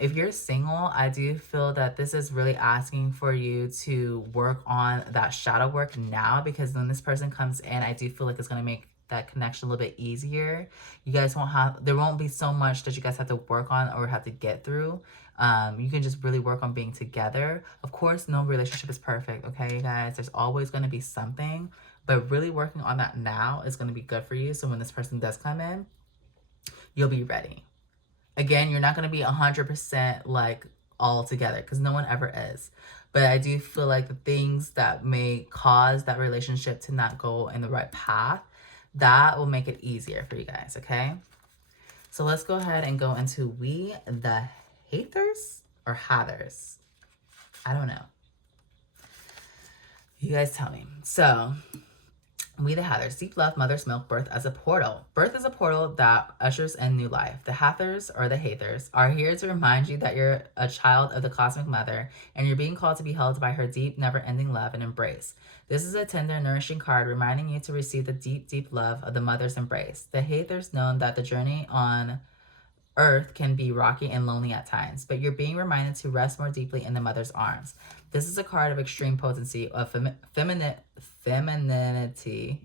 If you're single, I do feel that this is really asking for you to work on that shadow work now, because when this person comes in, I do feel like it's going to make that connection a little bit easier. You guys won't have, there won't be so much that you guys have to work on or have to get through. You can just really work on being together. Of course, no relationship is perfect, okay, you guys? There's always going to be something, but really working on that now is going to be good for you. So when this person does come in, you'll be ready. Again, you're not going to be 100% like all together, because no one ever is. But I do feel like the things that may cause that relationship to not go in the right path, that will make it easier for you guys, okay? So let's go ahead and go into we the haters or hathers. I don't know. You guys tell me. So we the Hathers, deep love, mother's milk, birth as a portal. Birth is a portal that ushers in new life. The Hathers, or the Hathers, are here to remind you that you're a child of the cosmic mother and you're being called to be held by her deep, never-ending love and embrace. This is a tender, nourishing card reminding you to receive the deep, deep love of the mother's embrace. The Hathers know that the journey on Earth can be rocky and lonely at times, but you're being reminded to rest more deeply in the mother's arms. This is a card of extreme potency, of femininity,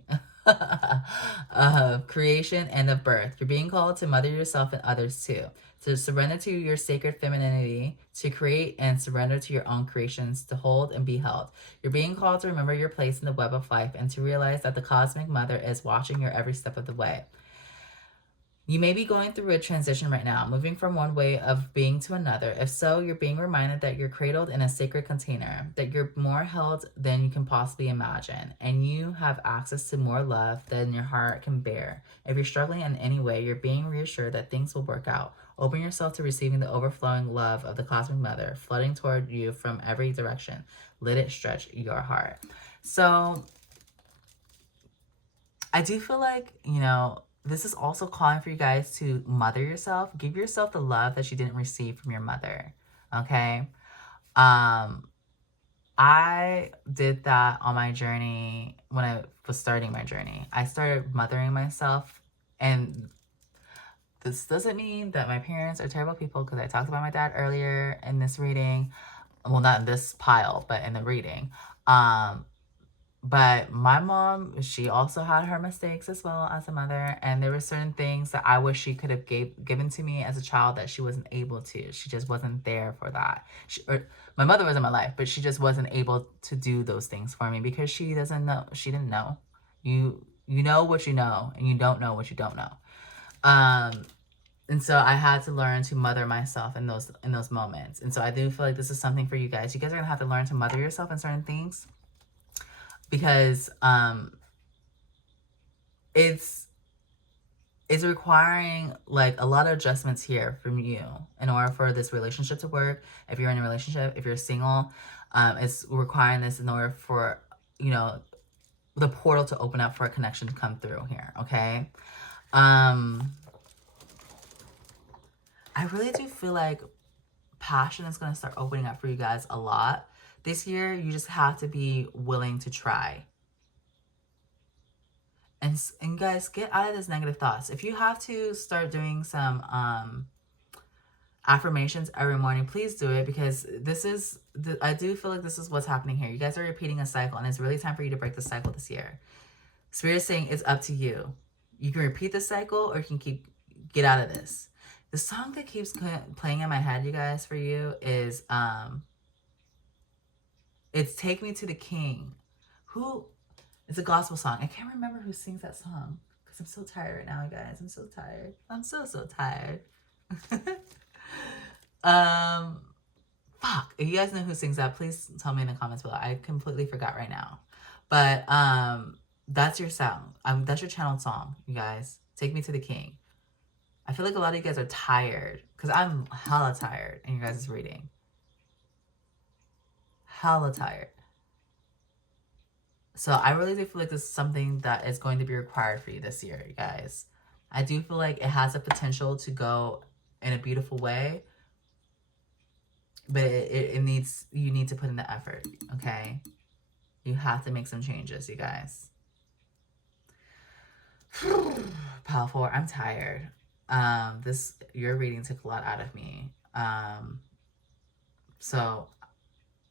of creation, and of birth. You're being called to mother yourself and others too, to surrender to your sacred femininity, to create and surrender to your own creations, to hold and be held. You're being called to remember your place in the web of life and to realize that the cosmic mother is watching your every step of the way. You may be going through a transition right now, moving from one way of being to another. If so, you're being reminded that you're cradled in a sacred container, that you're more held than you can possibly imagine, and you have access to more love than your heart can bear. If you're struggling in any way, you're being reassured that things will work out. Open yourself to receiving the overflowing love of the cosmic mother, flooding toward you from every direction. Let it stretch your heart. So I do feel like, you know, this is also calling for you guys to mother yourself. Give yourself the love that you didn't receive from your mother. Okay. I did that on my journey when I was starting my journey. I started mothering myself, and this doesn't mean that my parents are terrible people, because I talked about my dad earlier in this reading. Well, not in this pile, but in the reading. But my mom, she also had her mistakes as well as a mother. And there were certain things that I wish she could have given to me as a child that she wasn't able to. She just wasn't there for that. My mother was in my life, but she just wasn't able to do those things for me because she doesn't know. She didn't know. You know what you know, and you don't know what you don't know. And so I had to learn to mother myself in those moments. And so I do feel like this is something for you guys. You guys are going to have to learn to mother yourself in certain things, because it's requiring like a lot of adjustments here from you in order for this relationship to work. If you're in a relationship, if you're single, it's requiring this in order for, you know, the portal to open up for a connection to come through here. Okay. I really do feel like passion is going to start opening up for you guys a lot this year. You just have to be willing to try. And guys, get out of those negative thoughts. If you have to start doing some affirmations every morning, please do it, because I do feel like this is what's happening here. You guys are repeating a cycle, and it's really time for you to break the cycle this year. Spirit is saying it's up to you. You can repeat the cycle, or you can get out of this. The song that keeps playing in my head, you guys, for you is it's Take Me to the King. It's a gospel song. I can't remember who sings that song because I'm so tired right now, you guys. I'm so tired. I'm so tired. Fuck. If you guys know who sings that, please tell me in the comments below. I completely forgot right now. But that's your song. That's your channeled song, you guys. Take Me to the King. I feel like a lot of you guys are tired, because I'm hella tired in your guys' reading. Hella tired. So I really do feel like this is something that is going to be required for you this year, you guys. I do feel like it has a potential to go in a beautiful way. but it needs, you need to put in the effort, okay? You have to make some changes, you guys. Pal 4, I'm tired. Your reading took a lot out of me. So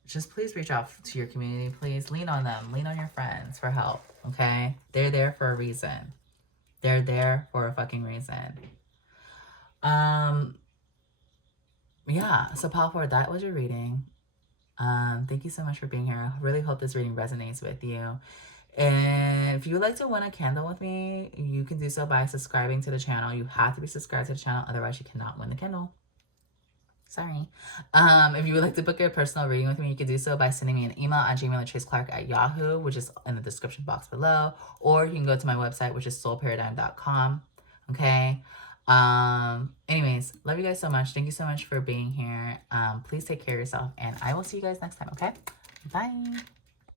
just please reach out to your community. Please lean on them. Lean on your friends for help, okay? They're there for a reason. They're there for a fucking reason. Yeah, so Pal 4, that was your reading. Thank you so much for being here. I really hope this reading resonates with you. And if you would like to win a candle with me, you can do so by subscribing to the channel. You have to be subscribed to the channel, otherwise you cannot win the candle. Sorry. If you would like to book a personal reading with me, you can do so by sending me an email at gmail@traceclark@yahoo, which is in the description box below. Or you can go to my website, which is soulparadigm.com. Okay. Anyways, love you guys so much. Thank you so much for being here. Please take care of yourself, and I will see you guys next time, okay? Bye.